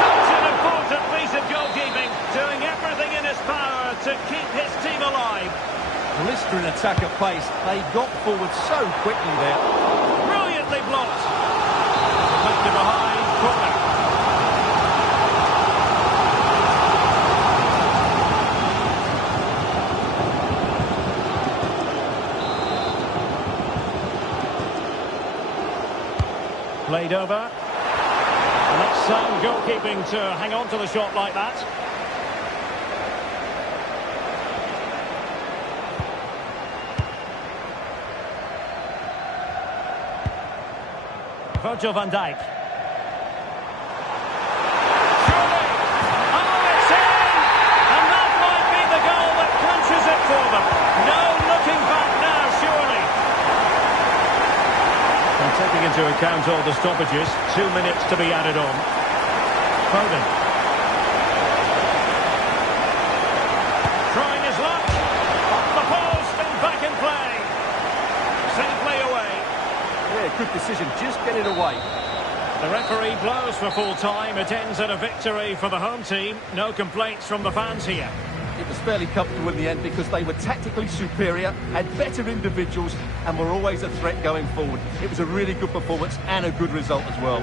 Such an important piece of goalkeeping. Doing everything in his power to keep his team alive. Blistering attack at pace. They got forward so quickly there. Brilliantly blocked. defender behind, corner. Played over. And that's sound goalkeeping to hang on to the shot like that. Virgil van Dijk. Surely! Oh, it's in! And that might be the goal that clinches it for them. No looking back now, surely. And taking into account all the stoppages, 2 minutes to be added on. Foden. Trying his luck. Off the post and back in play. Safely away. Yeah, good decision. Just get it away. The referee blows for full time. It ends at a victory for the home team. No complaints from the fans here. It was fairly comfortable in the end because they were tactically superior, had better individuals, and were always a threat going forward. It was a really good performance and a good result as well.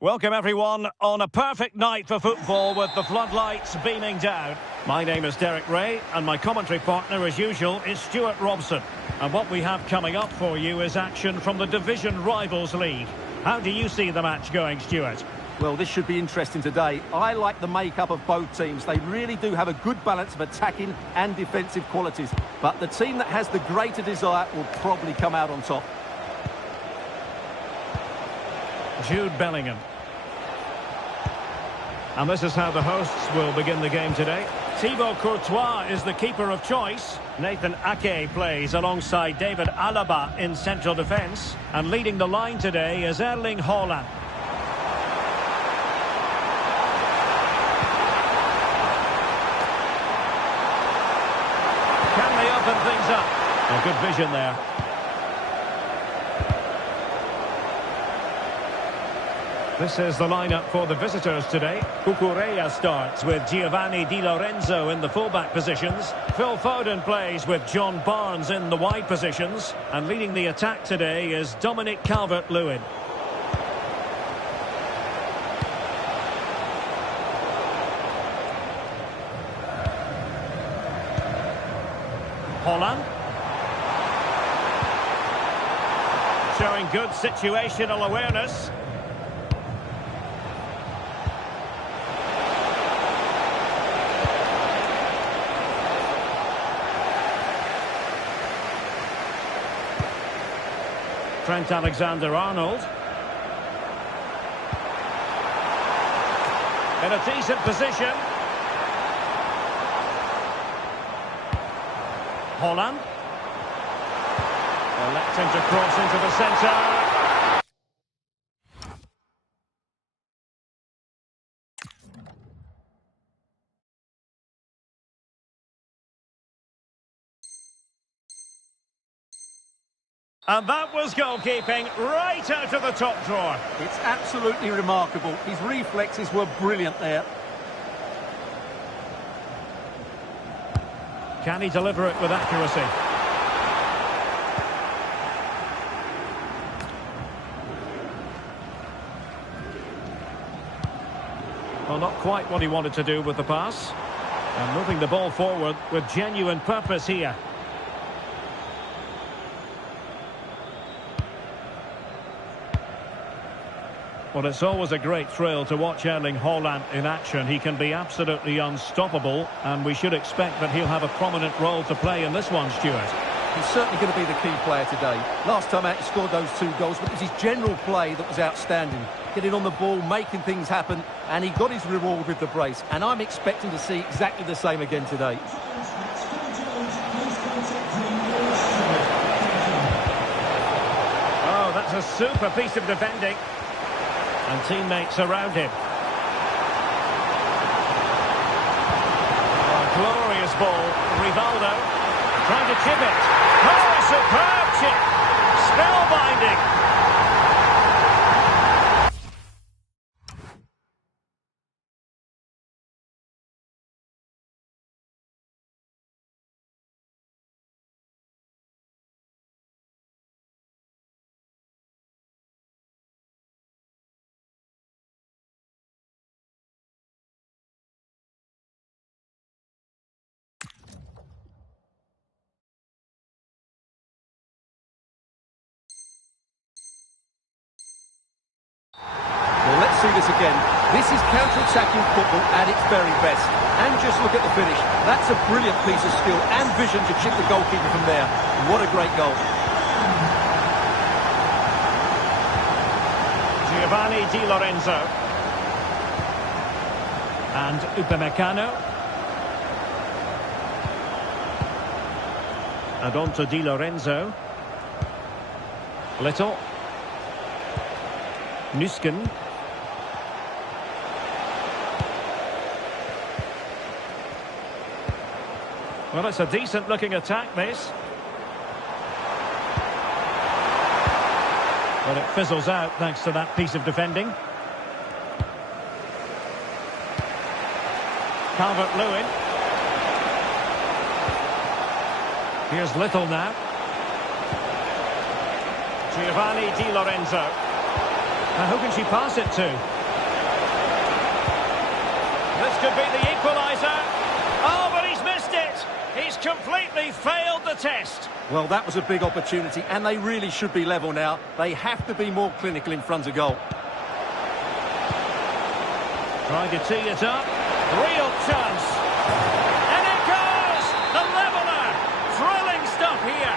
Welcome everyone on a perfect night for football with the floodlights beaming down. My name is Derek Ray, and my commentary partner, as usual, is Stuart Robson. And what we have coming up for you is action from the Division Rivals League. How do you see the match going, Stuart? Well, this should be interesting today. I like the makeup of both teams. They really do have a good balance of attacking and defensive qualities. But the team that has the greater desire will probably come out on top. Jude Bellingham. And this is how the hosts will begin the game today. Thibaut Courtois is the keeper of choice. Nathan Ake plays alongside David Alaba in central defence. And leading the line today is Erling Haaland. Can they open things up? A good vision there. This is the lineup for the visitors today. Cucurella starts with Giovanni Di Lorenzo in the fullback positions. Phil Foden plays with John Barnes in the wide positions. And leading the attack today is Dominic Calvert-Lewin. Haaland. Showing good situational awareness. Trent Alexander-Arnold. In a decent position. Haaland. Elect him to cross into the centre. And that was goalkeeping right out of the top drawer. It's absolutely remarkable. His reflexes were brilliant there. Can he deliver it with accuracy? Well, not quite what he wanted to do with the pass. And moving the ball forward with genuine purpose here. Well, it's always a great thrill to watch Erling Haaland in action. He can be absolutely unstoppable, and we should expect that he'll have a prominent role to play in this one, Stuart. He's certainly going to be the key player today. Last time out he scored those 2 goals, but it was his general play that was outstanding. Getting on the ball, making things happen, and he got his reward with the brace. And I'm expecting to see exactly the same again today. Oh, that's a super piece of defending. And teammates around him. A glorious ball. Rivaldo trying to chip it. Oh, superb chip. Spellbinding. Well, let's see this again. This is counter-attacking football at its very best. And just look at the finish. That's a brilliant piece of skill and vision to chip the goalkeeper from there. What a great goal. Giovanni Di Lorenzo. And Upamecano. And on to Di Lorenzo. Little. Nusken. Well, it's a decent-looking attack, this. But it fizzles out thanks to that piece of defending. Calvert-Lewin. Here's Little now. Giovanni Di Lorenzo. Now, who can she pass it to? This could be the equaliser. Oh! completely failed the test. Well, that was a big opportunity, and they really should be level now. They have to be more clinical in front of goal. Trying to tee it up. Real chance. And it goes! The leveller! Thrilling stuff here.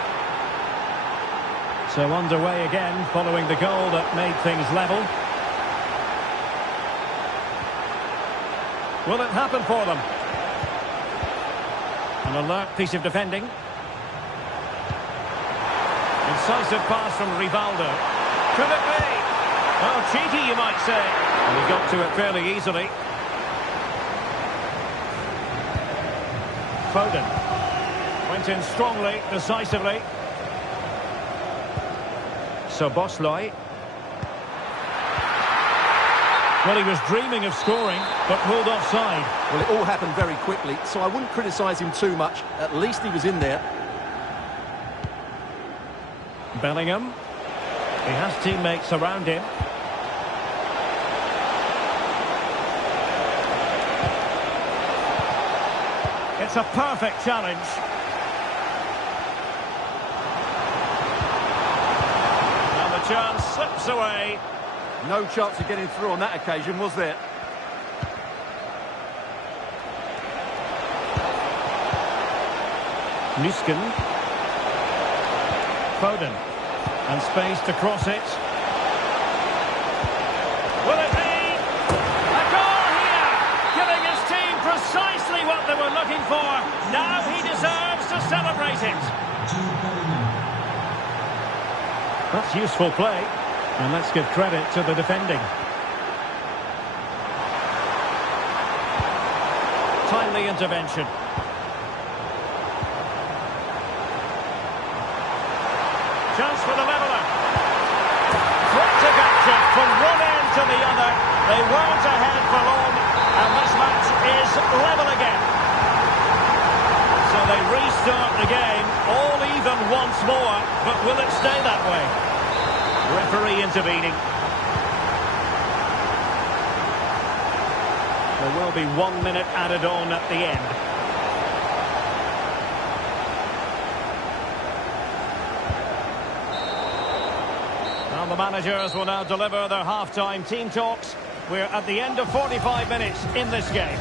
So underway again, following the goal that made things level. Will it happen for them? An alert piece of defending. Incisive pass from Rivaldo. Could it be? Oh, cheeky, you might say. And he got to it fairly easily. Foden. Went in strongly, decisively. So Bosley. Well, he was dreaming of scoring, but pulled offside. Well, it all happened very quickly, so I wouldn't criticise him too much. At least he was in there. Bellingham. He has teammates around him. It's a perfect challenge. And the chance slips away. No chance of getting through on that occasion, was there? Nusken. Foden. And space to cross it. Will it be? A goal here! Giving his team precisely what they were looking for. Now he deserves to celebrate it. That's useful play. And let's give credit to the defending. Timely intervention. Chance for the leveller. Frantic action from one end to the other. They weren't ahead for long, and this match is level again. So they restart the game, all even once more, but will it stay that way? Referee intervening. There will be 1 minute added on at the end. And the managers will now deliver their half-time team talks. We're at the end of 45 minutes in this game.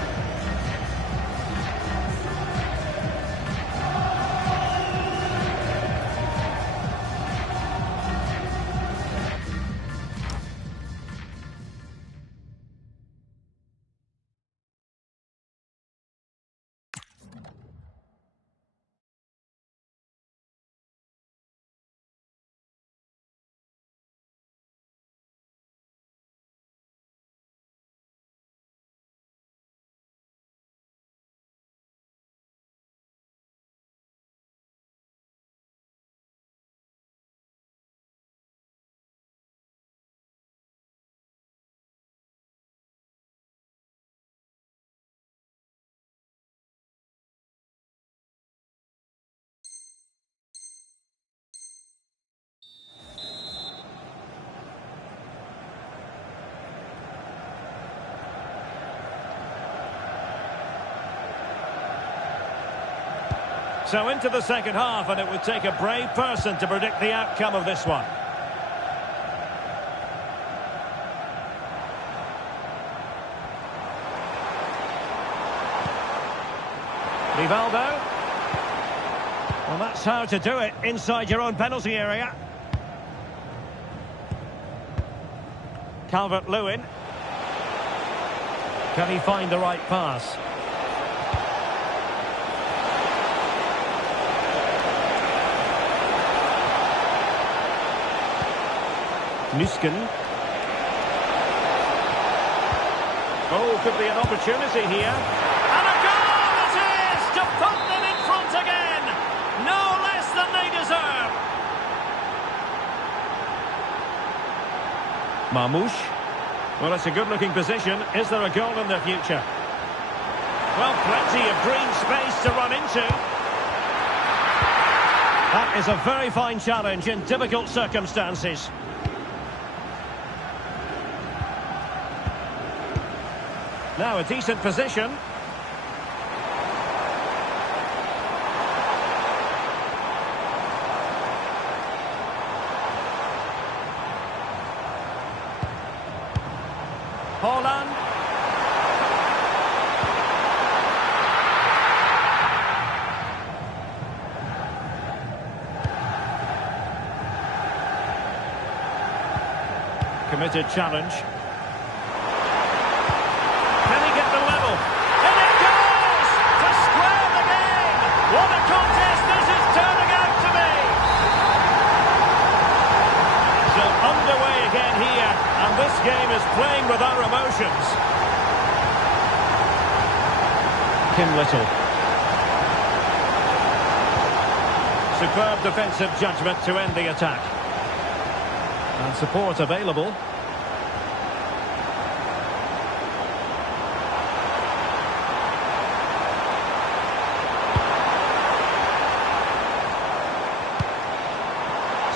So into the second half, and it would take a brave person to predict the outcome of this one. Rivaldo. Well, that's how to do it inside your own penalty area. Calvert-Lewin. Can he find the right pass? Nusken. Oh, could be an opportunity here. And a goal it is to put them in front again. No less than they deserve. Marmoush. Well, it's a good-looking position. Is there a goal in the future? Well, plenty of green space to run into. That is a very fine challenge in difficult circumstances. Now a decent position. Holland. Committed challenge. Can he get the level? And it goes! To square the game! What a contest this is turning out to be! So underway again here, and this game is playing with our emotions. Kim Little. Superb defensive judgment to end the attack. And support available.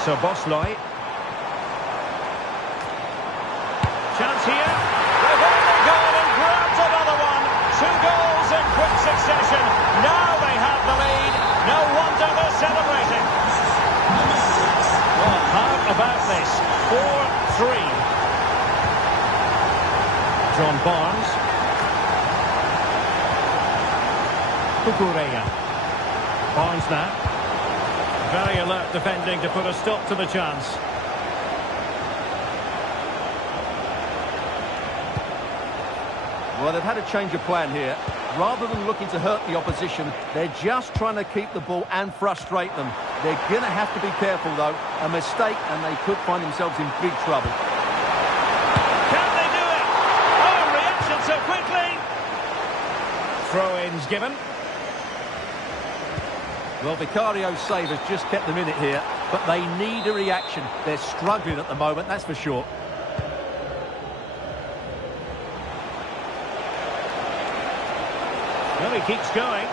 So Bosley. Chance here. They've only gone and grabbed another one. 2 goals in quick succession. Now they have the lead. No wonder they're celebrating. Well, how about this? 4-3. John Barnes. Kukureya. Barnes now. Very alert defending to put a stop to the chance. Well, they've had a change of plan here. Rather than looking to hurt the opposition, they're just trying to keep the ball and frustrate them. They're going to have to be careful, though. A mistake, and they could find themselves in big trouble. Can they do it? Oh, reaction so quickly. Throw-ins given. Well, Vicario's save has just kept them in it here, but they need a reaction. They're struggling at the moment, that's for sure. Well, he keeps going.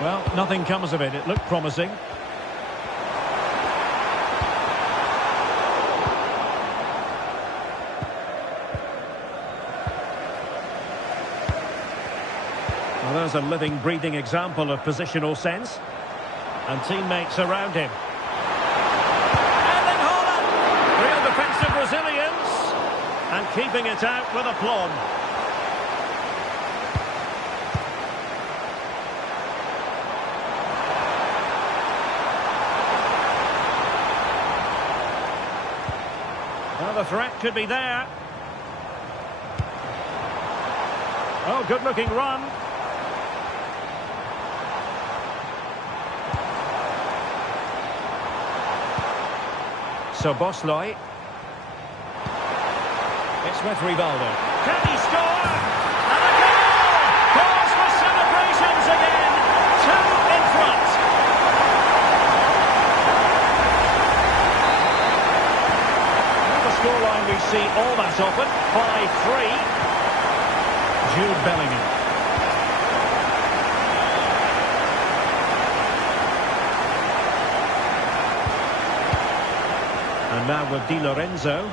Well, nothing comes of it. It looked promising. Well, there's a living, breathing example of positional sense. And teammates around him. Erling Haaland! Real defensive resilience. And keeping it out with aplomb. Well, the threat could be there. Oh, good-looking run. So Bosley. It's with Rivaldo. Can he score? And a goal! Cause for celebrations again. 2 in front. And the scoreline we see all that often. 5-3. Jude Bellingham. And now with Di Lorenzo.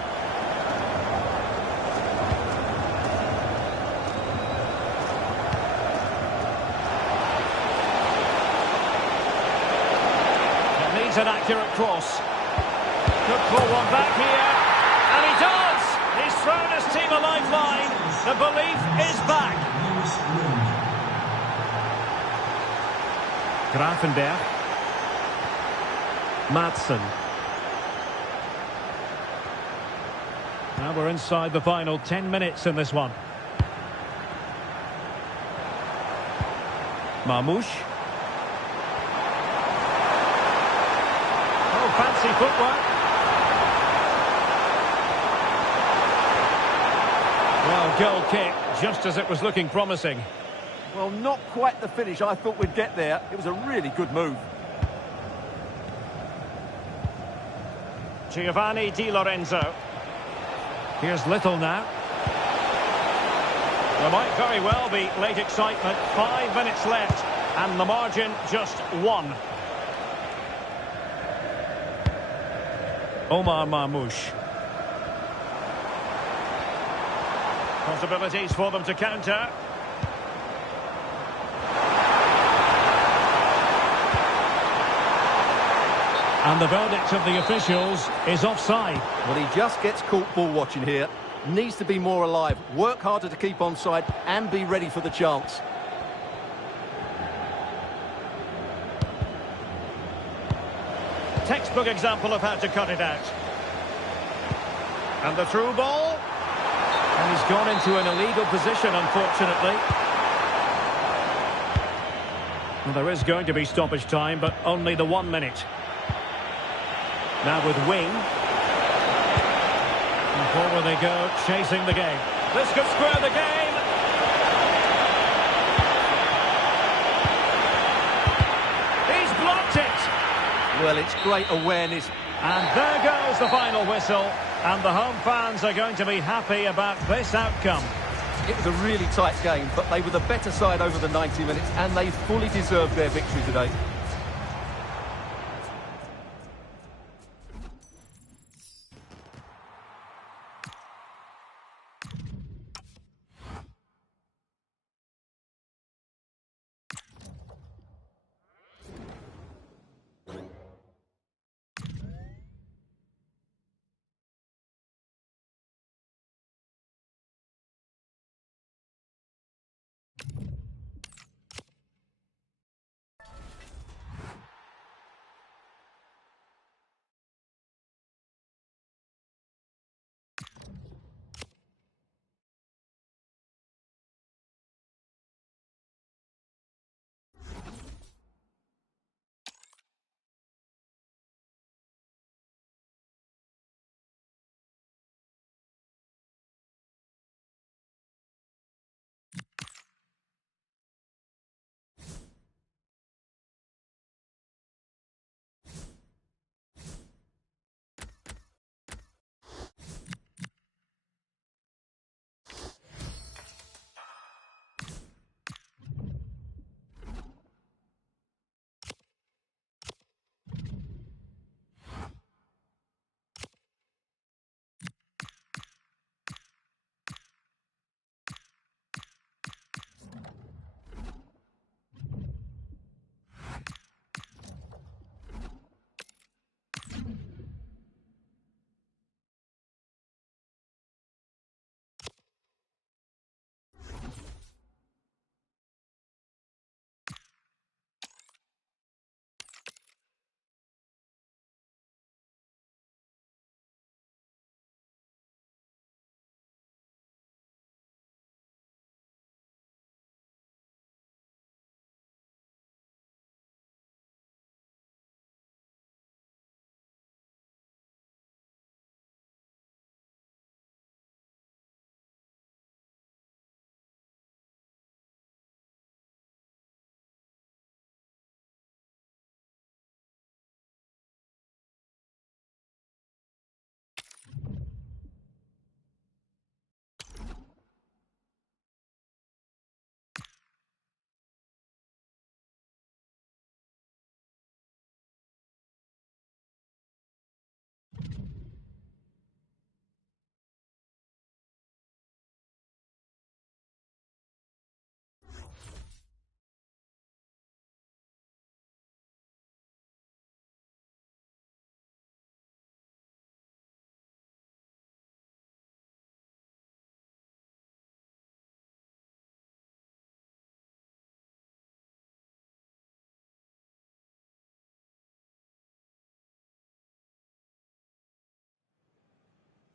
It needs an accurate cross. Could pull one back here. And he does! He's thrown his team a lifeline. The belief is back. Grafenberg. Madsen. Now we're inside the final 10 minutes in this one. Marmouche. Oh, fancy footwork. Well, goal kick, just as it was looking promising. Well, not quite the finish I thought we'd get there. It was a really good move. Giovanni Di Lorenzo. Here's Little now. There might very well be late excitement. 5 minutes left, and the margin just 1. Omar Marmouche. Possibilities for them to counter. And the verdict of the officials is offside. Well, he just gets caught ball watching here. Needs to be more alive, work harder to keep onside and be ready for the chance. Textbook example of how to cut it out. And the through ball. And he's gone into an illegal position, unfortunately. Well, there is going to be stoppage time, but only the 1 minute. Now with Wing. And forward they go, chasing the game. This could square the game. He's blocked it. Well, it's great awareness. And there goes the final whistle. And the home fans are going to be happy about this outcome. It was a really tight game, but they were the better side over the 90 minutes, and they fully deserved their victory today.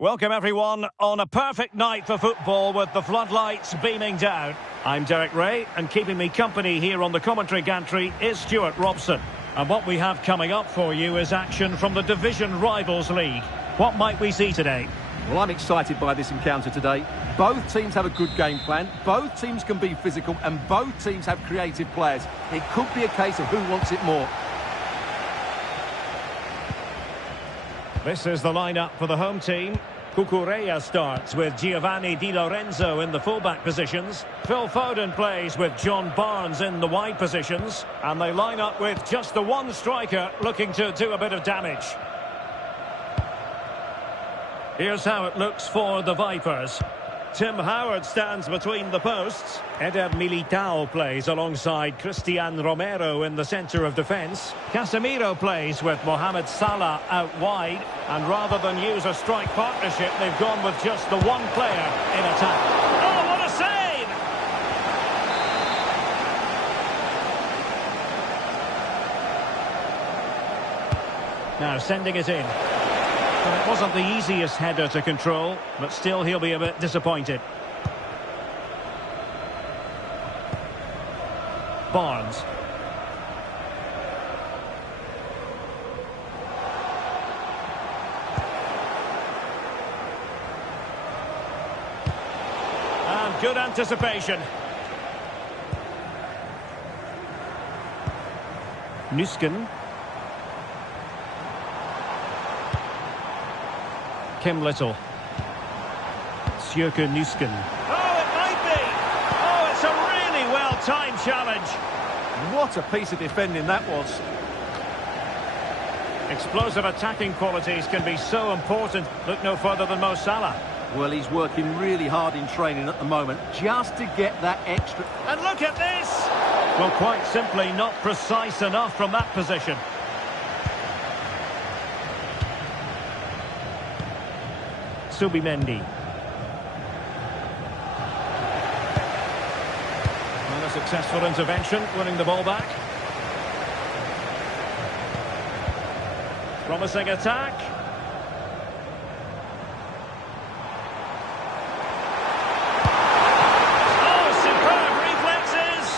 Welcome everyone on a perfect night for football with the floodlights beaming down. I'm Derek Ray, and keeping me company here on the commentary gantry is Stuart Robson. And what we have coming up for you is action from the Division Rivals League. What might we see today? Well, I'm excited by this encounter today. Both teams have a good game plan, both teams can be physical, and both teams have creative players. It could be a case of who wants it more. This is the lineup for the home team. Cucurella starts with Giovanni Di Lorenzo in the fullback positions. Phil Foden plays with John Barnes in the wide positions. And they line up with just the one striker looking to do a bit of damage. Here's how it looks for the Vipers. Tim Howard stands between the posts. Eder Militao plays alongside Christian Romero in the centre of defence. Casemiro plays with Mohamed Salah out wide. And rather than use a strike partnership, they've gone with just the one player in attack. Oh, what a save! Now sending it in. Well, it wasn't the easiest header to control, but still he'll be a bit disappointed. Barnes. And good anticipation. Nusken. Kim Little. Sjöke Nusken. Oh, it might be! Oh, it's a really well-timed challenge. What a piece of defending that was. Explosive attacking qualities can be so important. Look no further than Mo Salah. Well, he's working really hard in training at the moment, just to get that extra... And look at this! Well, quite simply not precise enough from that position. Subimendi. Well, a successful intervention, winning the ball back. Promising attack. Oh, superb reflexes!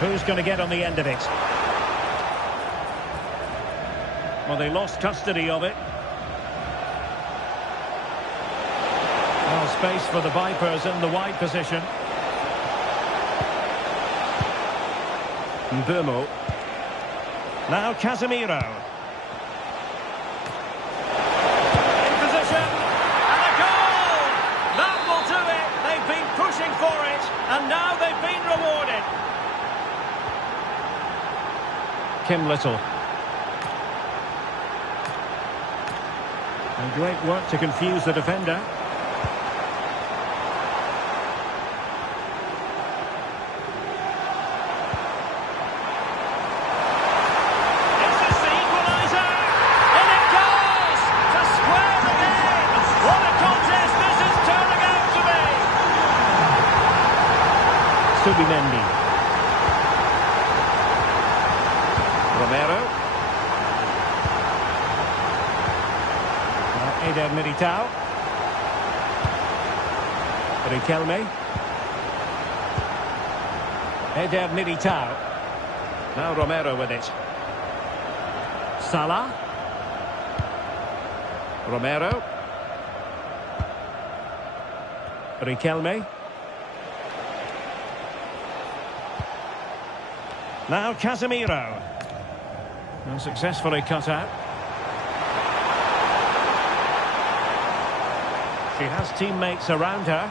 Who's going to get on the end of it? Well, they lost custody of it. Well, space for the Vipers in the wide position. Mbeumo. Now Casemiro. In position. And a goal! That will do it. They've been pushing for it. And now they've been rewarded. Kim Little. And great work to confuse the defender. Is this the equaliser? In it goes! To square the game! What a contest this is turning out to be! Subimendi. Romero. Eder Militao. Riquelme. Eder Militao. Now Romero with it. Salah. Romero. Riquelme. Now Casemiro. And successfully cut out. She has teammates around her.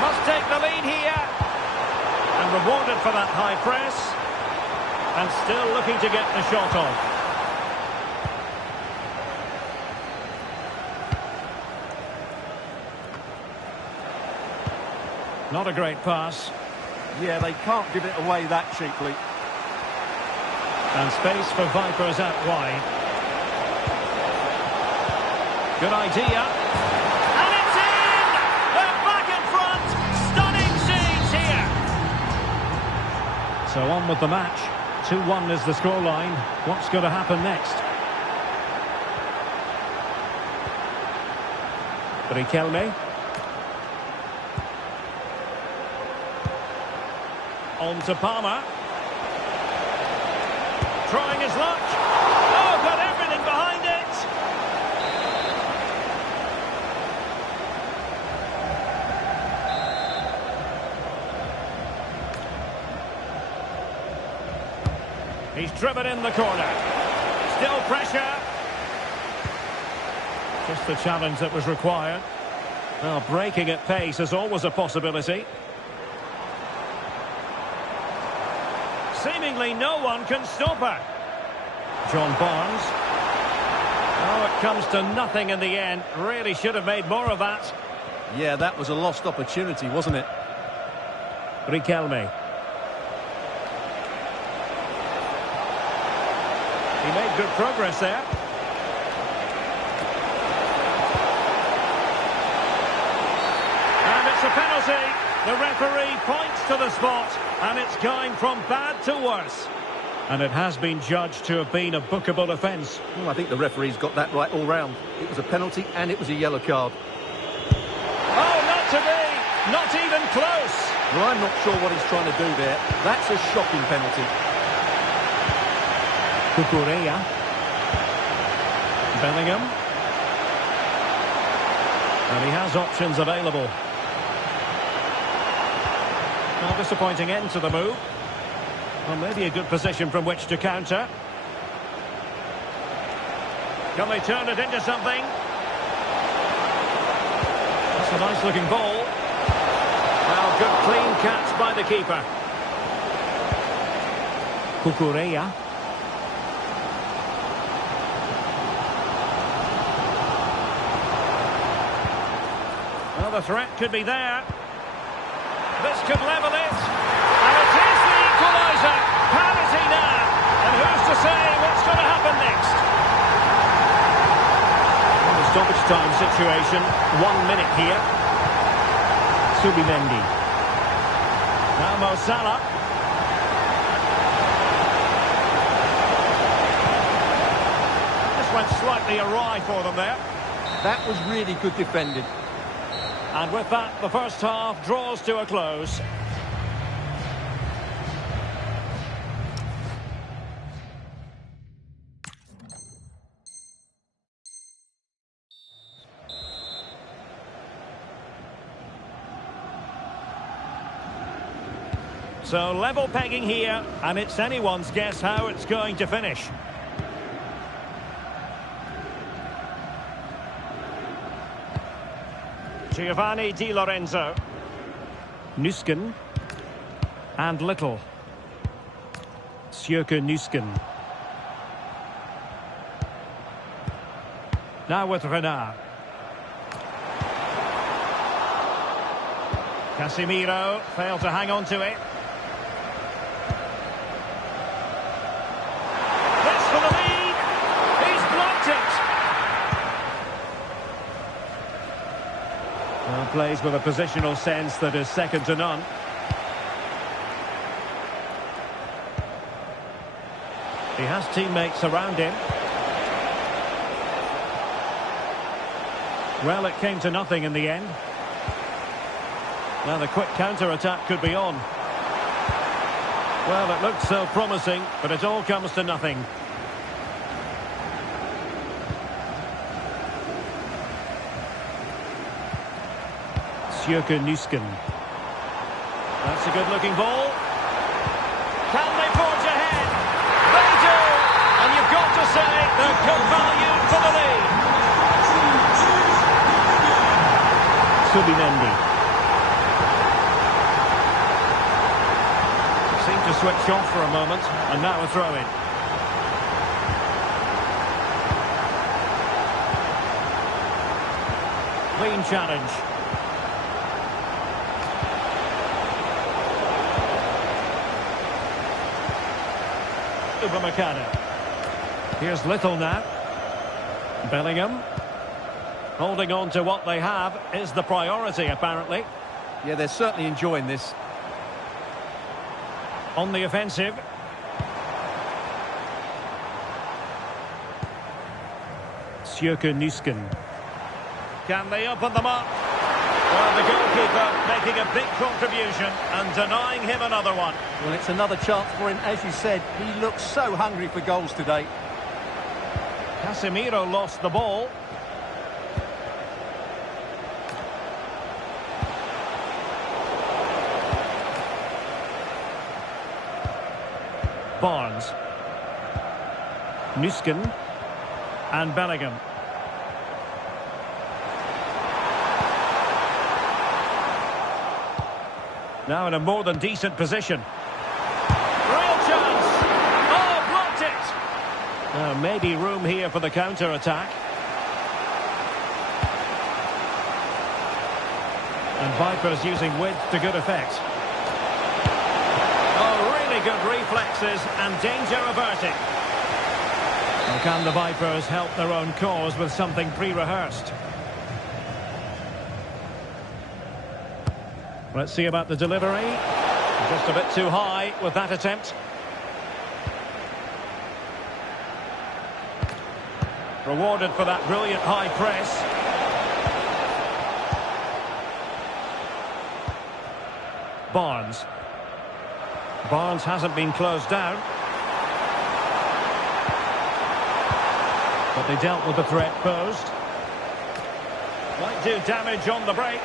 Must take the lead here. And rewarded for that high press. And still looking to get the shot off. Not a great pass. Yeah, they can't give it away that cheaply. And space for Vipers out wide. Good idea. And it's in! They're back in front! Stunning scenes here! So on with the match. 2-1 is the scoreline. What's going to happen next? Riquelme. On to Palmer. Trying his luck. Oh, got everything behind it. He's driven in the corner. Still pressure. Just the challenge that was required. Well, breaking at pace is always a possibility. Seemingly no one can stop her. John Barnes. Oh, it comes to nothing in the end. Really should have made more of that. Yeah, that was a lost opportunity, wasn't it? Riquelme. He made good progress there. And it's a penalty. The referee points to the spot, and it's going from bad to worse. And it has been judged to have been a bookable offence. Well, I think the referee's got that right all round. It was a penalty and it was a yellow card. Oh, not to be! Not even close! Well, I'm not sure what he's trying to do there. That's a shocking penalty. Cucurella. Bellingham. And he has options available. Well, disappointing end to the move. Well, maybe a good position from which to counter. Can they turn it into something? That's a nice looking ball. Well, good clean catch by the keeper. Cucurella. Well, the threat could be there. This could level it. And it is the equaliser. How is he now? And who's to say what's going to happen next? Well, the stoppage time situation. 1 minute here. Subimendi. Now Mo Salah. This went slightly awry for them there. That was really good defending. And with that, the first half draws to a close. So level pegging here, and it's anyone's guess how it's going to finish. Giovanni Di Lorenzo. Nusken. And Little. Sjöke Nusken. Now with Renard. Casemiro failed to hang on to it. This for the lead. He's blocked it. Well, plays with a positional sense that is second to none. He has teammates around him. Well, it came to nothing in the end. Now the quick counter-attack could be on. Well, it looked so promising, but it all comes to nothing. Sjöke Nusken. That's a good-looking ball. Can they forge ahead? They do! And you've got to say they're good value for the lead. Subimendi. Seemed to switch off for a moment, and now a throw-in. Clean challenge. Upamecano. Here's Little now. Bellingham. Holding on to what they have is the priority, apparently. Yeah, they're certainly enjoying this. On the offensive. Sjöke Nusken. Can they open them up? Well, the goalkeeper making a big contribution and denying him another one. Well, it's another chance for him. As you said, he looks so hungry for goals today. Casemiro lost the ball. Barnes. Nusken. And Bellingham. Now in a more than decent position. Real chance! Oh, blocked it! Maybe room here for the counter-attack. And Vipers using width to good effect. Oh, really good reflexes and danger averting. Well, can the Vipers help their own cause with something pre-rehearsed? Let's see about the delivery. Just a bit too high with that attempt. Rewarded for that brilliant high press. Barnes. Barnes hasn't been closed down. But they dealt with the threat posed. Might do damage on the break.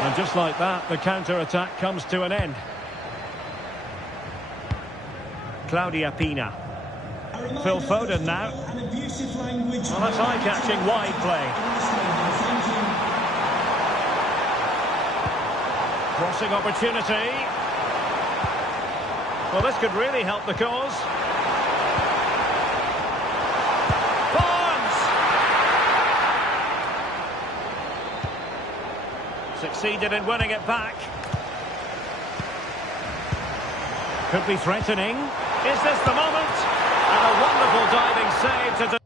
And just like that, the counter-attack comes to an end. Claudia Pina. Phil Foden now. Well, that's eye-catching wide play. Crossing opportunity. Well, this could really help the cause. Succeeded in winning it back. Could be threatening. Is this the moment? And a wonderful diving save to...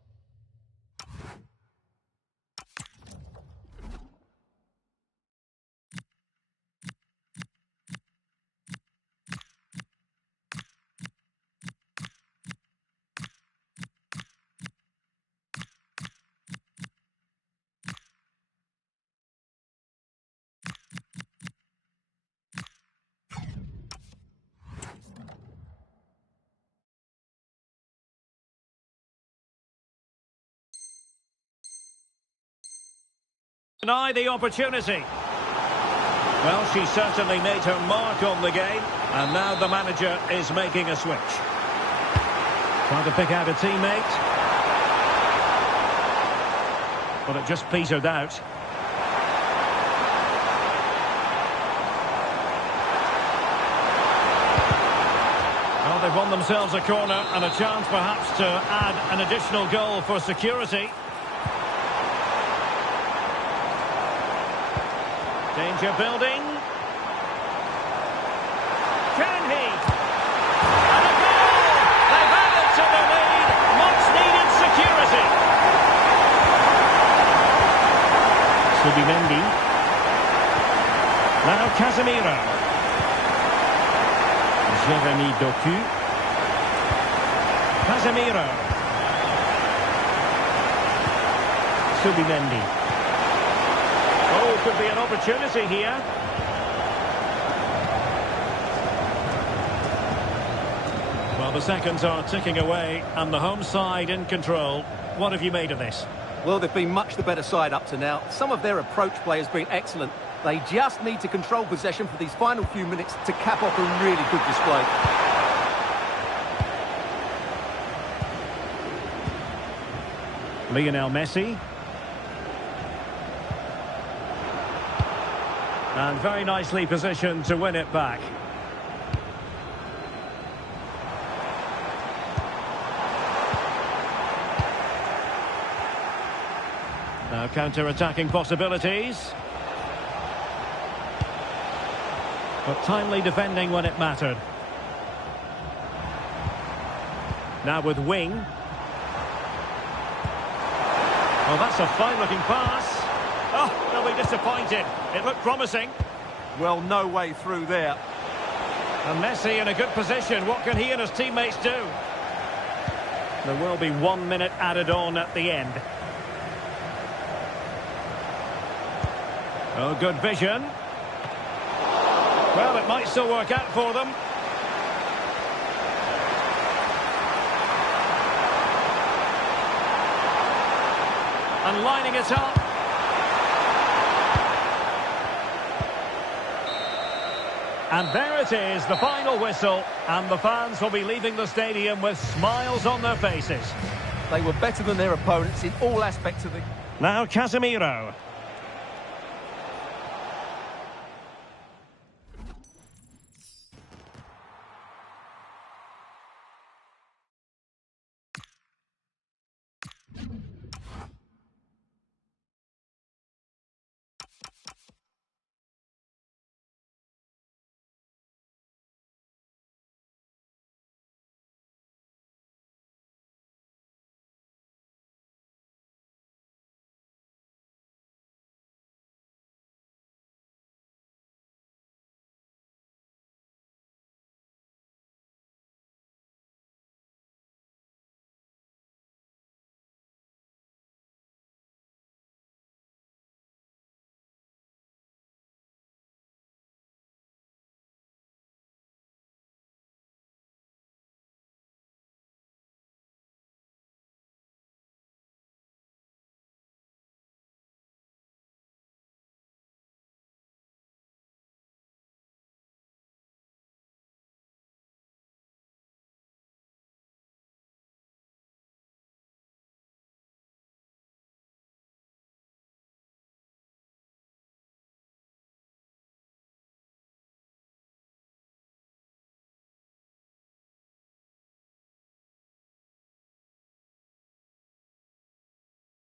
Deny the opportunity. Well, she certainly made her mark on the game, and now the manager is making a switch. Trying to pick out a teammate. But it just petered out. Well, they've won themselves a corner and a chance perhaps to add an additional goal for security. Danger building. Can he? And a goal! They've added to the lead. Much needed security. Subimendi. Now Casemiro. Jeremy Doku. Casemiro. Subimendi. Oh, could be an opportunity here. Well, the seconds are ticking away and the home side in control. What have you made of this? Well, they've been much the better side up to now. Some of their approach play has been excellent. They just need to control possession for these final few minutes to cap off a really good display. Lionel Messi. And very nicely positioned to win it back. Now counter-attacking possibilities. But timely defending when it mattered. Now with Wing. Oh, that's a fine-looking pass. Oh, they'll be disappointed. It looked promising. Well, no way through there. And Messi in a good position. What can he and his teammates do? There will be 1 minute added on at the end. Oh, good vision. Well, it might still work out for them. And lining it up. And there it is, the final whistle, and the fans will be leaving the stadium with smiles on their faces. They were better than their opponents in all aspects of the... Now Casemiro.